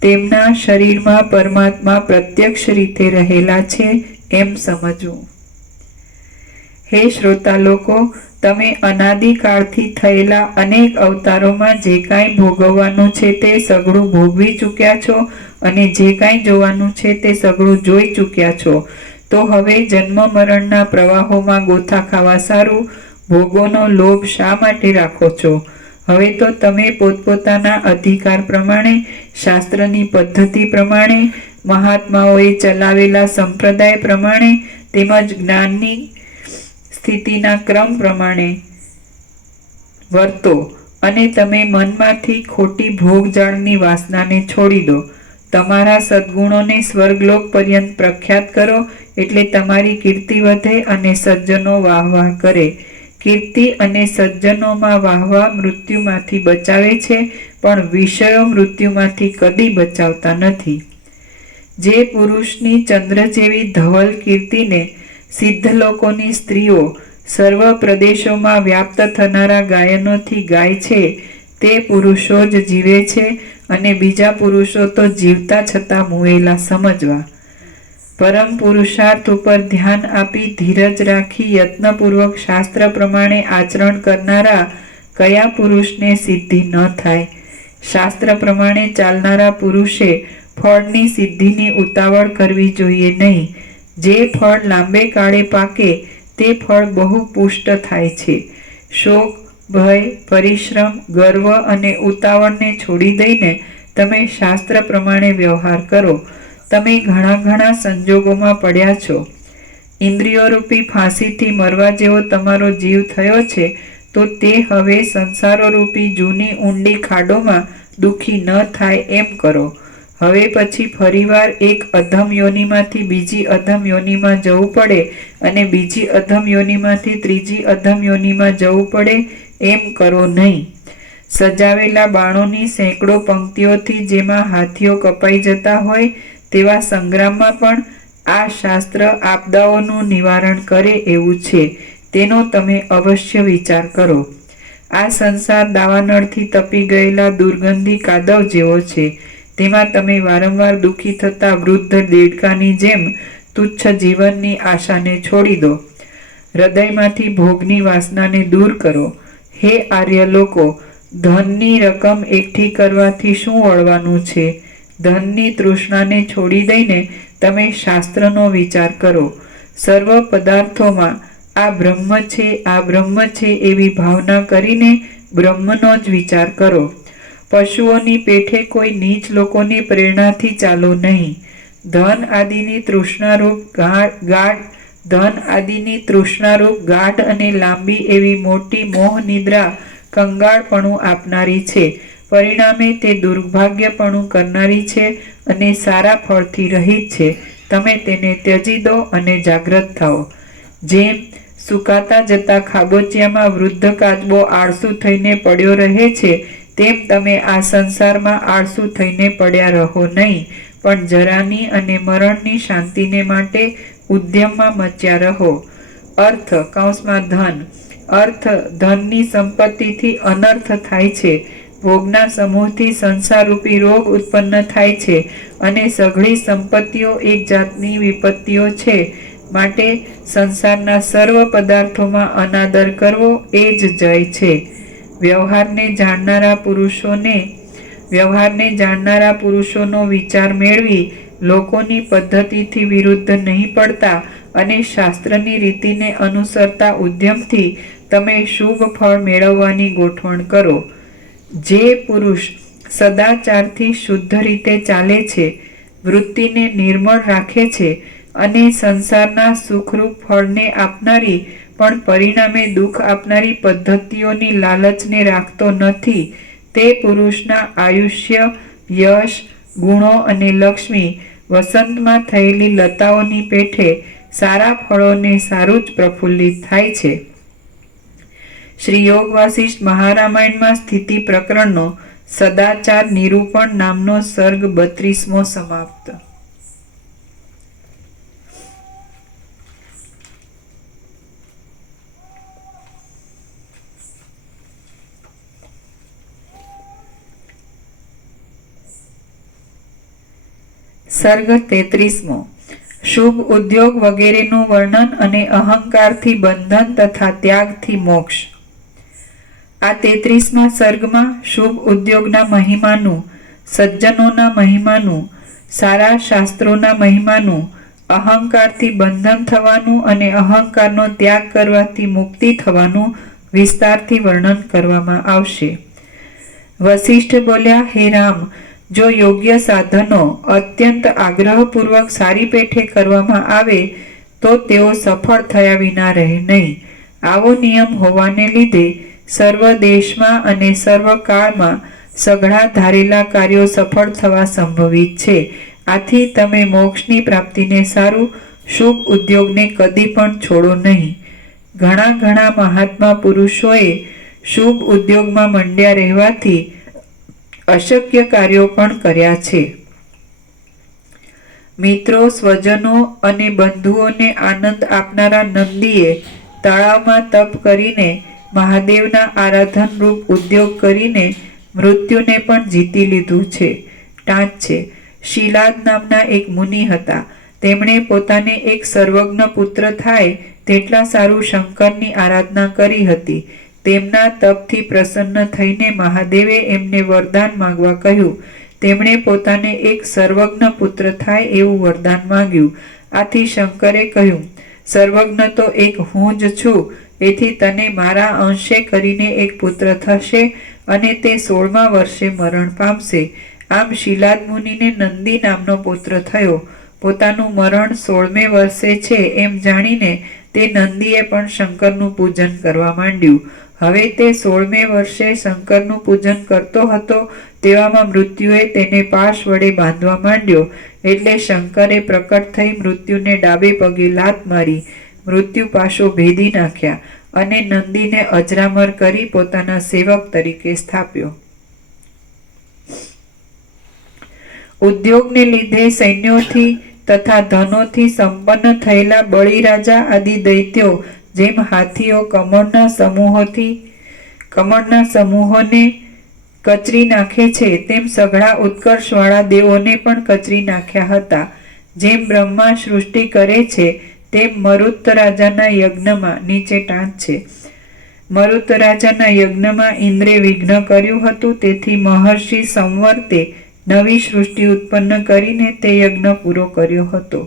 તેમના શરીરમાં પરમાત્મા પ્રત્યક્ષ રીતે રહેલા છે એમ સમજવું. હે શ્રોતા લોકો, તમે અનાદિકાળથી થયેલા અનેક અવતારોમાં જે કાંઈ ભોગવવાનું છે તે સઘળું ભોગવી ચૂક્યા છો અને જે કાંઈ જોવાનું છે તે સઘળું જોઈ ચૂક્યા છો. તો હવે જન્મ મરણના પ્રવાહોમાં ગોથા ખાવા સારું ભોગોનો લોભ શા માટે રાખો છો? હવે તો તમે પોતપોતાના અધિકાર પ્રમાણે, શાસ્ત્રની પદ્ધતિ પ્રમાણે, મહાત્માઓએ ચલાવેલા સંપ્રદાય પ્રમાણે તેમજ જ્ઞાનની સ્થિતિના ક્રમ પ્રમાણે વર્તો અને તમે મનમાંથી ખોટી ભોગજાળની વાસનાને છોડી દો. તમારા સદ્ગુણોને સ્વર્ગલોક પર્યંત પ્રખ્યાત કરો, એટલે તમારી કીર્તિ વધે અને સજ્જનો વાહવાહ કરે. કીર્તિ અને સજ્જનોમાં વાહવા મૃત્યુમાંથી બચાવે છે, પણ વિષયો મૃત્યુમાંથી કદી બચાવતા નથી. જે પુરુષની ચંદ્ર જેવી ધવલ કીર્તિને સિદ્ધલોકોની સ્ત્રીઓ સર્વ પ્રદેશોમાં વ્યાપ્ત થનારા ગાયનોથી ગાય છે તે પુરુષો જ જીવે છે અને બીજા પુરુષો તો જીવતા છતાં મુએલા સમજવા. પરમ પુરુષાર્થ ઉપર ધ્યાન આપી ધીરજ રાખી યત્નપૂર્વક શાસ્ત્ર પ્રમાણે આચરણ કરનારા કયા પુરુષને સિદ્ધિ ન થાય? શાસ્ત્ર પ્રમાણે ચાલનારા પુરુષે ફળની સિદ્ધિની ઉતાવળ કરવી જોઈએ નહીં. જે ફળ લાંબે કાળે પાકે તે ફળ બહુ પુષ્ટ થાય છે. શોક, ભય, પરિશ્રમ, ગર્વ અને ઉતાવળને છોડી દઈને તમે શાસ્ત્ર પ્રમાણે વ્યવહાર કરો. તમે ઘણા સંજોગોમાં પડ્યા છો. ઇન્દ્રિયોરૂપી ફાંસીથી મરવા જેવો તમારો જીવ થયો છે તો તે હવે સંસારોરૂપી જૂની ઊંડી ખાડોમાં દુઃખી ન થાય એમ કરો. હવે પછી ફરીવાર એક અધમ યોનિમાંથી બીજી અધમ યોનિમાં જવું પડે અને બીજી અધમ યોનિમાંથી ત્રીજી અધમ યોનિમાં જવું પડે એમ કરો નહીં. સજાવેલા બાણોની સેંકડો પંક્તિઓથી જેમાં હાથીઓ કપાઈ જતા હોય તેવા સંગ્રામમાં પણ આ શાસ્ત્ર આપદાઓનું નિવારણ કરે એવું છે. તેનો તમે અવશ્ય વિચાર કરો. આ સંસાર દાવાનળથી તપી ગયેલા દુર્ગંધી કાદવ જેવો છે. તેમાં તમે વારંવાર દુઃખી થતા વૃદ્ધ દેડકાની જેમ તુચ્છ જીવનની આશાને છોડી દો. હૃદયમાંથી ભોગની વાસનાને દૂર કરો. હે આર્ય લોકો, ધનની રકમ એકઠી કરવાથી શું વળવાનું છે? ધનની તૃષ્ણાને છોડી દઈને તમે શાસ્ત્રનો વિચાર કરો. સર્વ પદાર્થોમાં આ બ્રહ્મ છે, આ બ્રહ્મ છે એવી ભાવના કરીને બ્રહ્મનો જ વિચાર કરો. પશુઓની પેઠે કોઈ નીચ લોકોની પ્રેરણાથી ચાલો નહીં. ધન આદિની તૃષ્ણારૂપ ગાઢ અને લાંબી એવી મોટી મોહ નિદ્રા કંગાળપણું આપનારી છે. પરિણામે તે દુર્ભાગ્યપણું કરનારી છે અને સારા ફળથી રહિત છે. તમે તેને ત્યજી દો અને જાગ્રત થાઓ. જેમ સુકાતા જતા ખાબોચિયામાં વૃદ્ધ કાચબો આળસુ થઈને પડ્યો રહે છે તેમ તમે આ સંસારમાં આળસુ થઈને પડ્યા રહો નહીં, પણ જરાની અને મરણની શાંતિને માટે ઉદ્યમમાં મચ્યા રહો. અર્થ કૌંસમાં ધન. અર્થ ધનની સંપત્તિથી અનર્થ થાય છે. ભોગના સમૂહથી સંસારરૂપી રોગ ઉત્પન્ન થાય છે અને સઘળી સંપત્તિઓ એક જાતની વિપત્તિઓ છે. માટે સંસારના સર્વ પદાર્થોમાં અનાદર કરવો એ જ જય છે. વ્યવહારને જાણનારા પુરુષોનો વિચાર મેળવી લોકોની પદ્ધતિથી વિરુદ્ધ નહીં પડતા અને શાસ્ત્રની રીતિને અનુસરતા ઉદ્યમથી તમે શુભ ફળ મેળવવાની ગોઠવણ કરો. જે પુરુષ સદાચારથી શુદ્ધ રીતે ચાલે છે, વૃત્તિને નિર્મળ રાખે છે અને સંસારના સુખરૂપ ફળને આપનારી પણ પરિણામે દુઃખ આપનારી પદ્ધતિઓની લાલચને રાખતો નથી, તે પુરુષના આયુષ્ય, યશ, ગુણો અને લક્ષ્મી વસંતમાં થયેલી લતાઓની પેઠે સારા ફળોને સારું જ પ્રફુલ્લિત થાય છે. શ્રી યોગ વાસિષ્ઠ મહારામાયણમાં સ્થિતિ પ્રકરણનો સદાચાર નિરૂપણ નામનો સર્ગ 32મો સમાપ્ત. સર્ગ 33મો. શુભ ઉદ્યોગ વગેરેનું વર્ણન અને અહંકારથી બંધન તથા ત્યાગથી મોક્ષ. આ 33મા સર્ગમાં શુભ ઉદ્યોગના મહિમાનું, સજ્જનોના મહિમાનું, સારા શાસ્ત્રોના મહિમાનું, અહંકારથી બંધન થવાનું અને અહંકારનો ત્યાગ કરવાથી મુક્તિ થવાનું વિસ્તારથી વર્ણન કરવામાં આવશે. વસિષ્ઠ બોલ્યા, હે રામ, જો યોગ્ય સાધનો અત્યંત આગ્રહપૂર્વક સારી પેઠે કરવામાં આવે તો તેઓ સફળ થયા વિના રહે નહીં. આવો નિયમ હોવાને લીધે સર્વ દેશમાં અને સર્વ કાળમાં સઘળા ધારેલા કાર્યો સફળ થવા સંભવિત છે. આથી તમે મોક્ષની પ્રાપ્તિને સારું શુભ ઉદ્યોગને કદી પણ છોડો નહીં. ઘણા મહાત્મા પુરુષોએ શુભ ઉદ્યોગમાં મંડ્યા રહેવાથી અશક્ય કાર્યો પણ કર્યા છે. મિત્રો, સ્વજનો અને બંધુઓને આનંદ આપનારા નંદીએ તળાવમાં તપ કરીને મહાદેવના આરાધન રૂપ ઉદ્યોગ કરીને મૃત્યુને પણ જીતી લીધું છે. ટાંચ છે. શિલાદ નામના એક મુનિ હતા. તેમણે પોતાને એક સર્વજ્ઞ પુત્ર થાય તેટલા સારું શંકરની આરાધના કરી હતી. તેમના તપથી પ્રસન્ન થઈને મહાદેવે એમને વરદાન માંગવા કહ્યું. તેમણે પોતાને એક સર્વજ્ઞ પુત્ર થાય એવું વરદાન માંગ્યું. આથી શંકરે કહ્યું, સર્વજ્ઞ તો એક હું જ છું, એથી તને મારા અંશે કરીને એક પુત્ર થશે અને તે 16મા વર્ષે મરણ પામશે. આમ શિલાદ મુનિને નંદી નામનો પુત્ર થયો. પોતાનું મરણ 16મે વર્ષે છે એમ જાણીને તે નંદીએ પણ શંકરનું પૂજન કરવા માંડ્યું. હવે તે 16મે વર્ષે શંકરનું પૂજન કરતો હતો તેવામાં મૃત્યુએ તેને પાશ વડે બાંધવા માંડ્યો. એટલે શંકરે પ્રકટ થઈ મૃત્યુને ડાબે પગે લાત મારી મૃત્યુ પાશો ભેદી નાખ્યા અને નંદીને અજરામર કરી પોતાના સેવક તરીકે સ્થાપ્યો. ઉદ્યોગને લીધે સૈન્યોથી તથા ધનોથી સંપન્ન થયેલા બળીરાજા આદિ દૈત્યો જેમ હાથીઓ કમળના સમૂહોને કચરી નાખે છે તેમ સઘળા ઉત્કર્ષવાળા દેવોને પણ કચરી નાખ્યા હતા. જેમ બ્રહ્મા સૃષ્ટિ કરે છે તેમ મરુત રાજાના યજ્ઞમાં નીચે ટાંચ છે. મરુત રાજાના યજ્ઞમાં ઇન્દ્રે વિઘ્ન કર્યું હતું. તેથી મહર્ષિ સંવર્તે નવી સૃષ્ટિ ઉત્પન્ન કરીને તે યજ્ઞ પૂરો કર્યો હતો.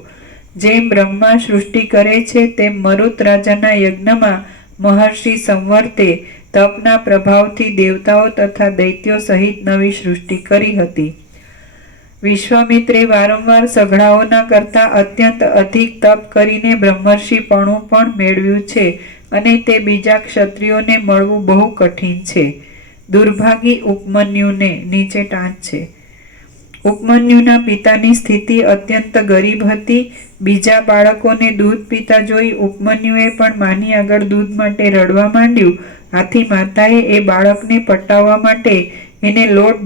જેમ બ્રહ્મા સૃષ્ટિ કરે છે તેમ મરુત રાજાના યજ્ઞમાં મહર્ષિ સંવર્તે તપના પ્રભાવથી દેવતાઓ તથા દૈત્યો સહિત નવી સૃષ્ટિ કરી હતી. વિશ્વામિત્રે વારંવાર સઘળાઓના કરતા અત્યંત અધિક તપ કરીને બ્રહ્મર્ષિપણું પણ મેળવ્યું છે અને તે બીજા ક્ષત્રિયોને મળવું બહુ કઠિન છે. દુર્ભાગી ઉપમન્યુને નીચે ટાંચ છે. ઉપમન્યુના પિતાની સ્થિતિ અત્યંત ગરીબ હતી. બીજા બાળકોને દૂધ પીતા જોઈ ઉપમન્યુએ પણ માની આગળ દૂધ માટે રડવા માંડ્યું. આથી માતાએ એ બાળકને પટાવવા માટે એને લોટ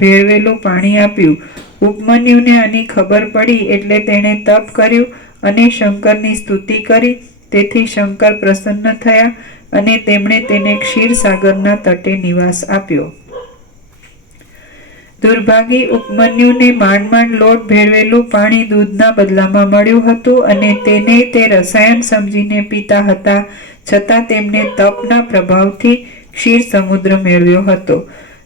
ભેળવેલું પાણી આપ્યું. ઉપમન્યુને આની ખબર પડી એટલે તેણે તપ કર્યું અને શંકરની સ્તુતિ કરી. તેથી શંકર પ્રસન્ન થયા અને તેમણે તેને ક્ષીરસાગરના તટે નિવાસ આપ્યો. દુર્ભાગી ઉપમન્યુને માંડ લોટ ભેળવેલું પાણી દૂધના બદલામાં મળ્યું હતું અને તેને તે રસાયણ સમજીને પીતા હતા. છતાં તેમને તપના પ્રભાવથી ક્ષીર સમુદ્ર મેળવ્યો હતો.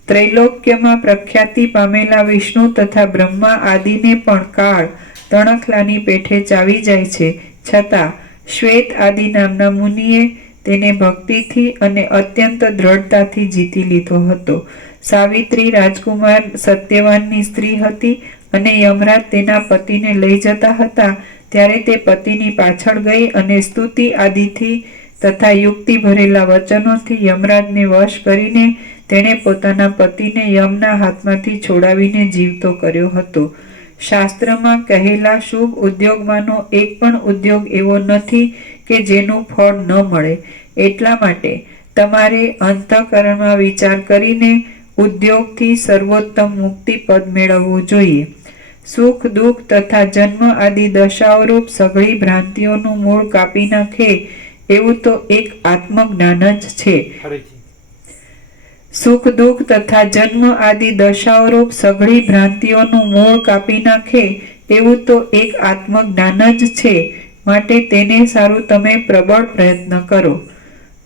ત્રૈલોક્યમાં પ્રખ્યાતિ પામેલા વિષ્ણુ તથા બ્રહ્મા આદિને પણ કાળ તણખલાની પેઠે ચાવી જાય છે. છતાં શ્વેત આદિ નામના મુનિએ તેને ભક્તિથી અને અત્યંત દ્રઢતાથી જીતી લીધો હતો. સાવિત્રી રાજકુમાર સત્યવાનની સ્ત્રી હતી અને યમરાજ તેના પતિને લઈ જતા હતા ત્યારે તે પતિની પાછળ ગઈ અને સ્તુતિ આદિથી તથા યુક્તિ ભરેલા વચનોથી યમરાજને વશ કરીને તેણે પોતાના પતિને યમના હાથમાંથી છોડાવીને જીવતો કર્યો હતો. શાસ્ત્રમાં કહેલા શુભ ઉદ્યોગમાંનો એક પણ ઉદ્યોગ એવો નથી કે જેનું ફળ ન મળે. એટલા માટે તમારે અંતઃકરણમાં વિચાર કરીને ઉદ્યોગથી સર્વોત્તમ મુક્તિ પદ મેળવવું જોઈએ. સુખ દુઃખ તથા જન્મ આદિ દશાઓરૂપ સઘળી ભ્રાંતિઓનું મૂળ કાપી નાખે એવું તો એક આત્મજ્ઞાન જ છે. સુખ દુઃખ તથા જન્મ આદિ દશાઓરૂપ સઘળી ભ્રાંતિઓનું મૂળ કાપી નાખે એવું તો એક આત્મજ્ઞાન જ છે. માટે તેને સારું તમે પ્રબળ પ્રયત્ન કરો.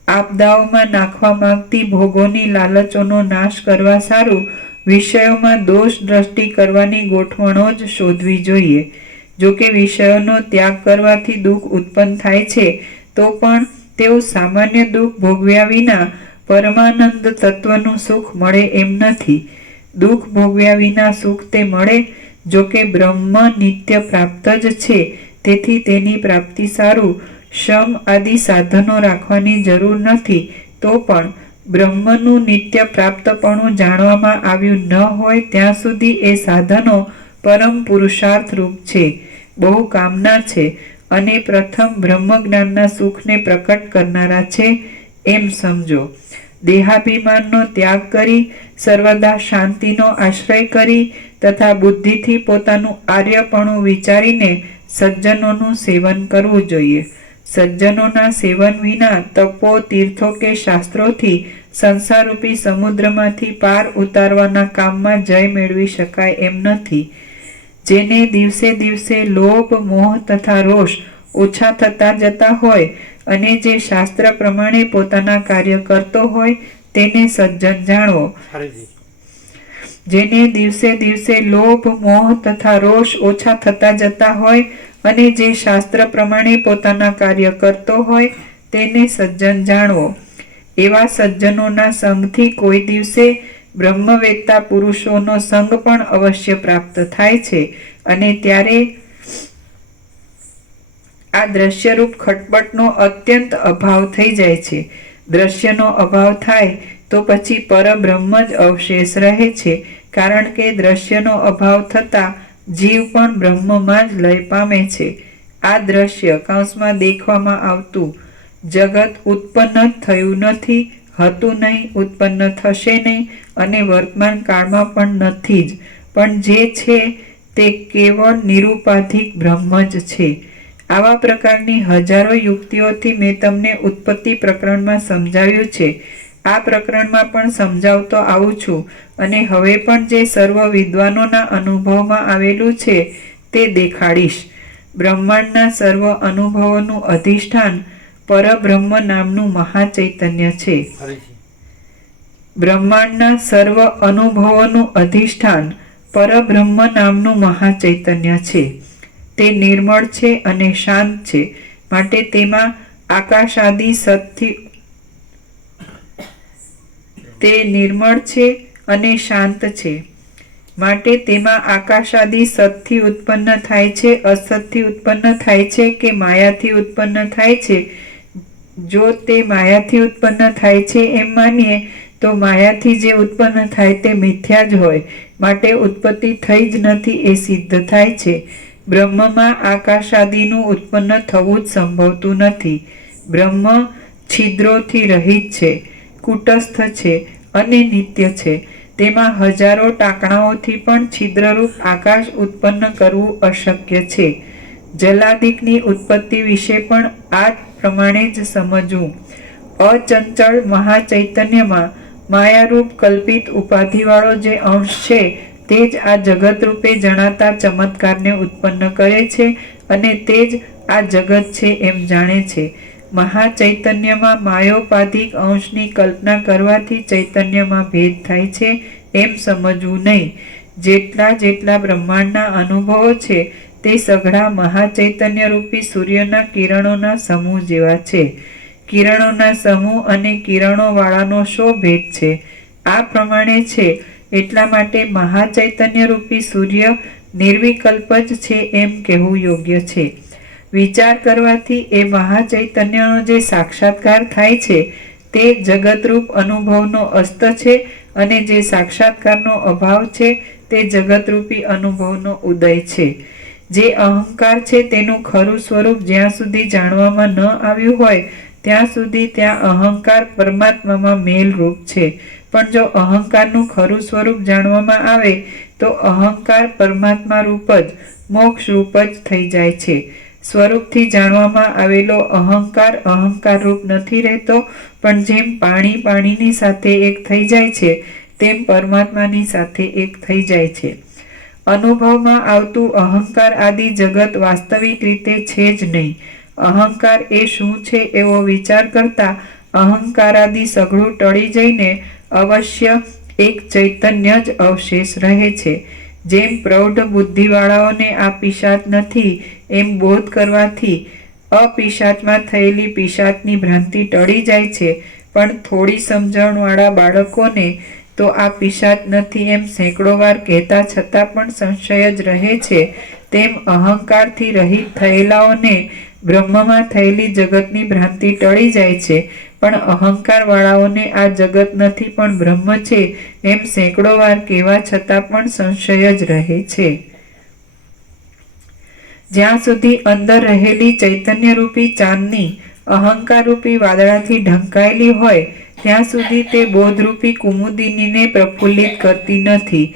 આપદાઓમાં નાખવા માંગતી ભોગોની લાલચોનો નાશ કરવા સારું વિષયોમાં દોષ દ્રષ્ટિ કરવાની ગોઠવણો જ શોધવી જોઈએ. જો કે વિષયોનો ત્યાગ કરવાથી દુઃખ ઉત્પન્ન થાય છે તો પણ તેઓ સામાન્ય દુઃખ ભોગવ્યા વિના પરમાનંદ તત્વનું સુખ મળે એમ નથી. દુઃખ ભોગવ્યા વિના સુખ તે મળે. જો કે બ્રહ્મ નિત્ય પ્રાપ્ત જ છે, તેથી તેની પ્રાપ્તિ સારું શમ આદિ સાધનો રાખવાની જરૂર નથી. તો પણ બ્રહ્મનું નિત્ય પ્રાપ્તપણું જાણવામાં આવ્યું ન હોય ત્યાં સુધી એ સાધનો પરમ પુરુષાર્થ રૂપ છે, બહુ કામના છે અને પ્રથમ બ્રહ્મજ્ઞાનના સુખને પ્રકટ કરનારા છે એમ સમજો. દેહાભિમાનનો ત્યાગ કરી સર્વદા શાંતિનો આશ્રય કરી તથા બુદ્ધિથી પોતાનું આર્યપણું વિચારીને સજ્જનોનું સેવન કરવું જોઈએ. સજ્જનોના સેવન વિના તપો, તીર્થો કે શાસ્ત્રોથી સંસારરૂપી સમુદ્રમાંથી પાર ઉતારવાના કામમાં જય મેળવી શકાય એમ નથી. જેને દિવસે દિવસે લોભ, મોહ તથા રોષ ઓછા થતા જતા હોય અને જે શાસ્ત્ર પ્રમાણે પોતાના કાર્ય કરતો હોય તેને સજ્જન જાણવો. જેને દિવસે દિવસે લોભ, મોહ તથા રોષ ઓછા થતા જતા હોય અને જે શાસ્ત્ર પ્રમાણે પોતાના કાર્ય કરતો હોય તેને સજ્જન જાણવો. એવા સજ્જનોના સંગથી કોઈ દિવસે બ્રહ્મવેત્તા પુરુષોનો સંગ પણ અવશ્ય પ્રાપ્ત થાય છે અને ત્યારે આ દ્રશ્યરૂપ ખટપટનો અત્યંત અભાવ થઈ જાય છે. દ્રશ્યનો અભાવ થાય તો પછી પરબ્રહ્મ જ અવશેષ રહે છે, કારણ કે દ્રશ્યનો અભાવ થતાં જીવ પણ બ્રહ્મમાં જ લય પામે છે. આ દ્રશ્ય કૌંસમાં દેખવામાં આવતું જગત ઉત્પન્ન જ થયું નથી, હતું નહીં, ઉત્પન્ન થશે નહીં અને વર્તમાન કાળમાં પણ નથી જ, પણ જે છે તે કેવળ નિરુપાધિક બ્રહ્મ જ છે. આવા પ્રકારની હજારો યુક્તિઓથી મેં તમને ઉત્પત્તિ પ્રકરણમાં સમજાવ્યું છે. આ પ્રકરણમાં પણ સમજાવતો આવું છું અને હવે પણ જે સર્વ વિદ્વાનોના અનુભવમાં આવેલું છે તે દેખાડીશ. બ્રહ્માંડના સર્વ અનુભવોનું અધિષ્ઠાન પરબ્રહ્મ નામનું મહાચૈતન્ય છે. બ્રહ્માંડના સર્વ અનુભવોનું અધિષ્ઠાન પરબ્રહ્મ નામનું મહાચૈતન્ય છે. તે નિર્મળ છે અને શાંત છે, માટે તેમાં આકાશાદિ સતથી તે નિર્મળ છે અને શાંત છે, માટે તેમાં આકાશાદિ સતથી ઉત્પન્ન થાય છે, અસતથી ઉત્પન્ન થાય છે કે માયાથી ઉત્પન્ન થાય છે. જો તે માયાથી ઉત્પન્ન થાય છે એમ માનીએ તો માયાથી જે ઉત્પન્ન થાય તે મિથ્યા જ હોય, માટે ઉત્પત્તિ થઈ જ નથી એ સિદ્ધ થાય છે. બ્રહ્મમાં આકાશાદિનું ઉત્પન્ન થવું જ સંભવતું નથી. બ્રહ્મ છિદ્રોથી રહિત છે, કુટસ્થ છે અને નિત્ય છે. તેમાં હજારો ટાંકણાઓથી પણ છિદ્રરૂપ આકાશ ઉત્પન્ન કરવું અશક્ય છે. જલાદિકની ઉત્પત્તિ વિશે પણ આ પ્રમાણે જ સમજવું. અચંચળ મહાચૈતન્યમાં માયારૂપ કલ્પિત ઉપાધિવાળો જે અંશ છે તે જ આ જગતરૂપે જણાતા ચમત્કારને ઉત્પન્ન કરે છે અને તે જ આ જગત છે એમ જાણે છે. મહાચૈતન્યમાં માયોપાધિક અંશની કલ્પના કરવાથી ચૈતન્યમાં ભેદ થાય છે એમ સમજવું નહીં. જેટલા જેટલા બ્રહ્માંડના અનુભવો છે તે સઘળા મહાચૈતન્ય રૂપી સૂર્યના કિરણોના સમૂહ જેવા છે. કિરણોના સમૂહ અને કિરણોવાળાનો શો ભેદ છે? આ પ્રમાણે છે. એટલા માટે મહાચૈતન્ય રૂપી સૂર્ય નિર્વિકલ્પ જ છે એમ કહેવું યોગ્ય છે. વિચાર કરવાથી એ મહાચૈતન્યનો જે સાક્ષાત્કાર થાય છે તે જગતરૂપ અનુભવનો અસ્ત છે અને જે સાક્ષાત્કારનો અભાવ છે તે જગતરૂપી અનુભવનો ઉદય છે. જે અહંકાર છે તેનું ખરું સ્વરૂપ જ્યાં સુધી જાણવામાં ન આવ્યું હોય ત્યાં સુધી ત્યાં અહંકાર પરમાત્મામાં મેલરૂપ છે, પણ જો અહંકારનું ખરું સ્વરૂપ જાણવામાં આવે તો અહંકાર પરમાત્મા રૂપ જ, મોક્ષ રૂપ જ થઈ જાય છે. સ્વરૂપથી જાણવામાં આવેલો અહંકાર અહંકાર રૂપ નથી રહેતો, પણ જેમ પાણી પાણીની સાથે એક થઈ જાય છે તેમ પરમાત્માની સાથે એક થઈ જાય છે. અનુભવમાં આવતું અહંકાર આદિ જગત વાસ્તવિક રીતે છે જ નહીં. અહંકાર એ શું છે એવો વિચાર કરતા અહંકારાદિ સઘળું ટળી જઈને અવશ્ય એક ચૈતન્ય જ અવશેષ રહે છે. જેમ પ્રૌઢ બુદ્ધિવાળાઓને આ પિશાચ નથી એમ બોધ કરવાથી અપિશાચમાં થયેલી પિશાચની ભ્રાંતિ ટળી જાય છે, પણ થોડી સમજણવાળા બાળકોને તો આ પિશાચ નથી એમ સેંકડો વાર કહેતા છતાં પણ સંશય જ રહે છે. તેમ અહંકારથી રહિત થયેલાઓને બ્રહ્મમાં થયેલી જગતની ભ્રાંતિ ટળી જાય છે, પણ અહંકારવાળાઓને આ જગત નથી પણ બ્રહ્મ છે એમ સેંકડો વાર કહેવા છતાં પણ સંશય જ રહે છે. જ્યાં સુધી અંદર રહેલી ચૈતન્યરૂપી ચાંદની અહંકારરૂપી વાદળાથી ઢંકાયેલી હોય ત્યાં સુધી તે બોધરૂપી કુમુદિનીને પ્રફુલ્લિત કરતી નથી.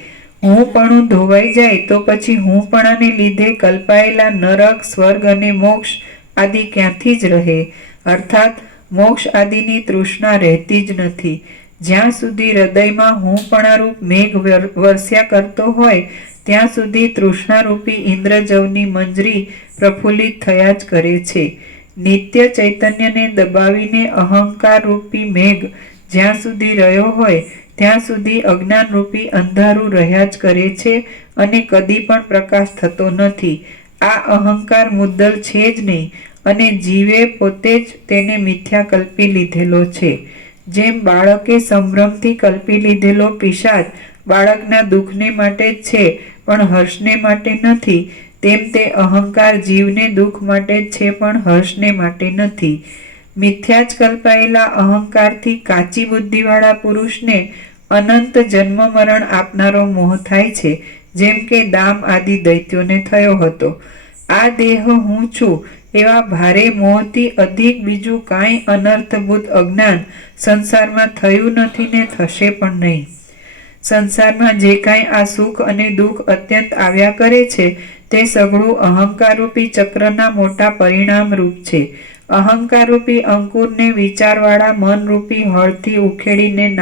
હુંપણું ધોવાઈ જાય તો પછી હુંપણાને લીધે કલ્પાયેલા નરક, સ્વર્ગ અને મોક્ષ આદિ ક્યાંથી જ રહે? અર્થાત મોક્ષ આદિની તૃષ્ણા રહેતી જ નથી. જ્યાં સુધી હૃદયમાં હુંપણારૂપ મેઘ વરસ્યા કરતો હોય ત્યાં સુધી તૃષ્ણારૂપી ઇન્દ્રજવની મંજરી પ્રફુલ્લિત થયા જ કરે છે. નિત્ય ચૈતન્યને દબાવીને અહંકારરૂપી મેઘ જ્યાં સુધી રહ્યો હોય ત્યાં સુધી અજ્ઞાનરૂપી અંધારું રહ્યા જ કરે છે અને કદી પણ પ્રકાશ થતો નથી. આ અહંકાર મુદ્દલ છે જ નહીં અને જીવે પોતે જ તેને મિથ્યા કલ્પી લીધેલો છે. જેમ બાળકે સંભ્રમથી કલ્પી લીધેલો પિશાચ બાળકના દુઃખને માટે જ છે પણ હર્ષને માટે નથી, તેમ તે અહંકાર જીવને દુઃખ માટે જ છે પણ હર્ષને માટે નથી. મિથ્યા જ કલ્પાયેલા અહંકારથી કાચી બુદ્ધિવાળા પુરુષને અનંત જન્મ મરણ આપનારો મોહ થાય છે, જેમ કે દામ આદિ દૈત્યોને થયો હતો. આ દેહ હું છું એવા ભારે મોહથી અધિક બીજું કાંઈ અનર્થભૂત અજ્ઞાન સંસારમાં થયું નથી ને થશે પણ નહીં. સંસારમાં જે કાંઈ આ સુખ અને દુઃખ અત્યંત આવ્યા કરે છે તે સઘળું અહંકારરૂપી ચક્રના મોટા પરિણામ રૂપ છે. અહંકારરૂપી અંકુરને વિચારવાળા મનરૂપી હળથી ઉખેડીને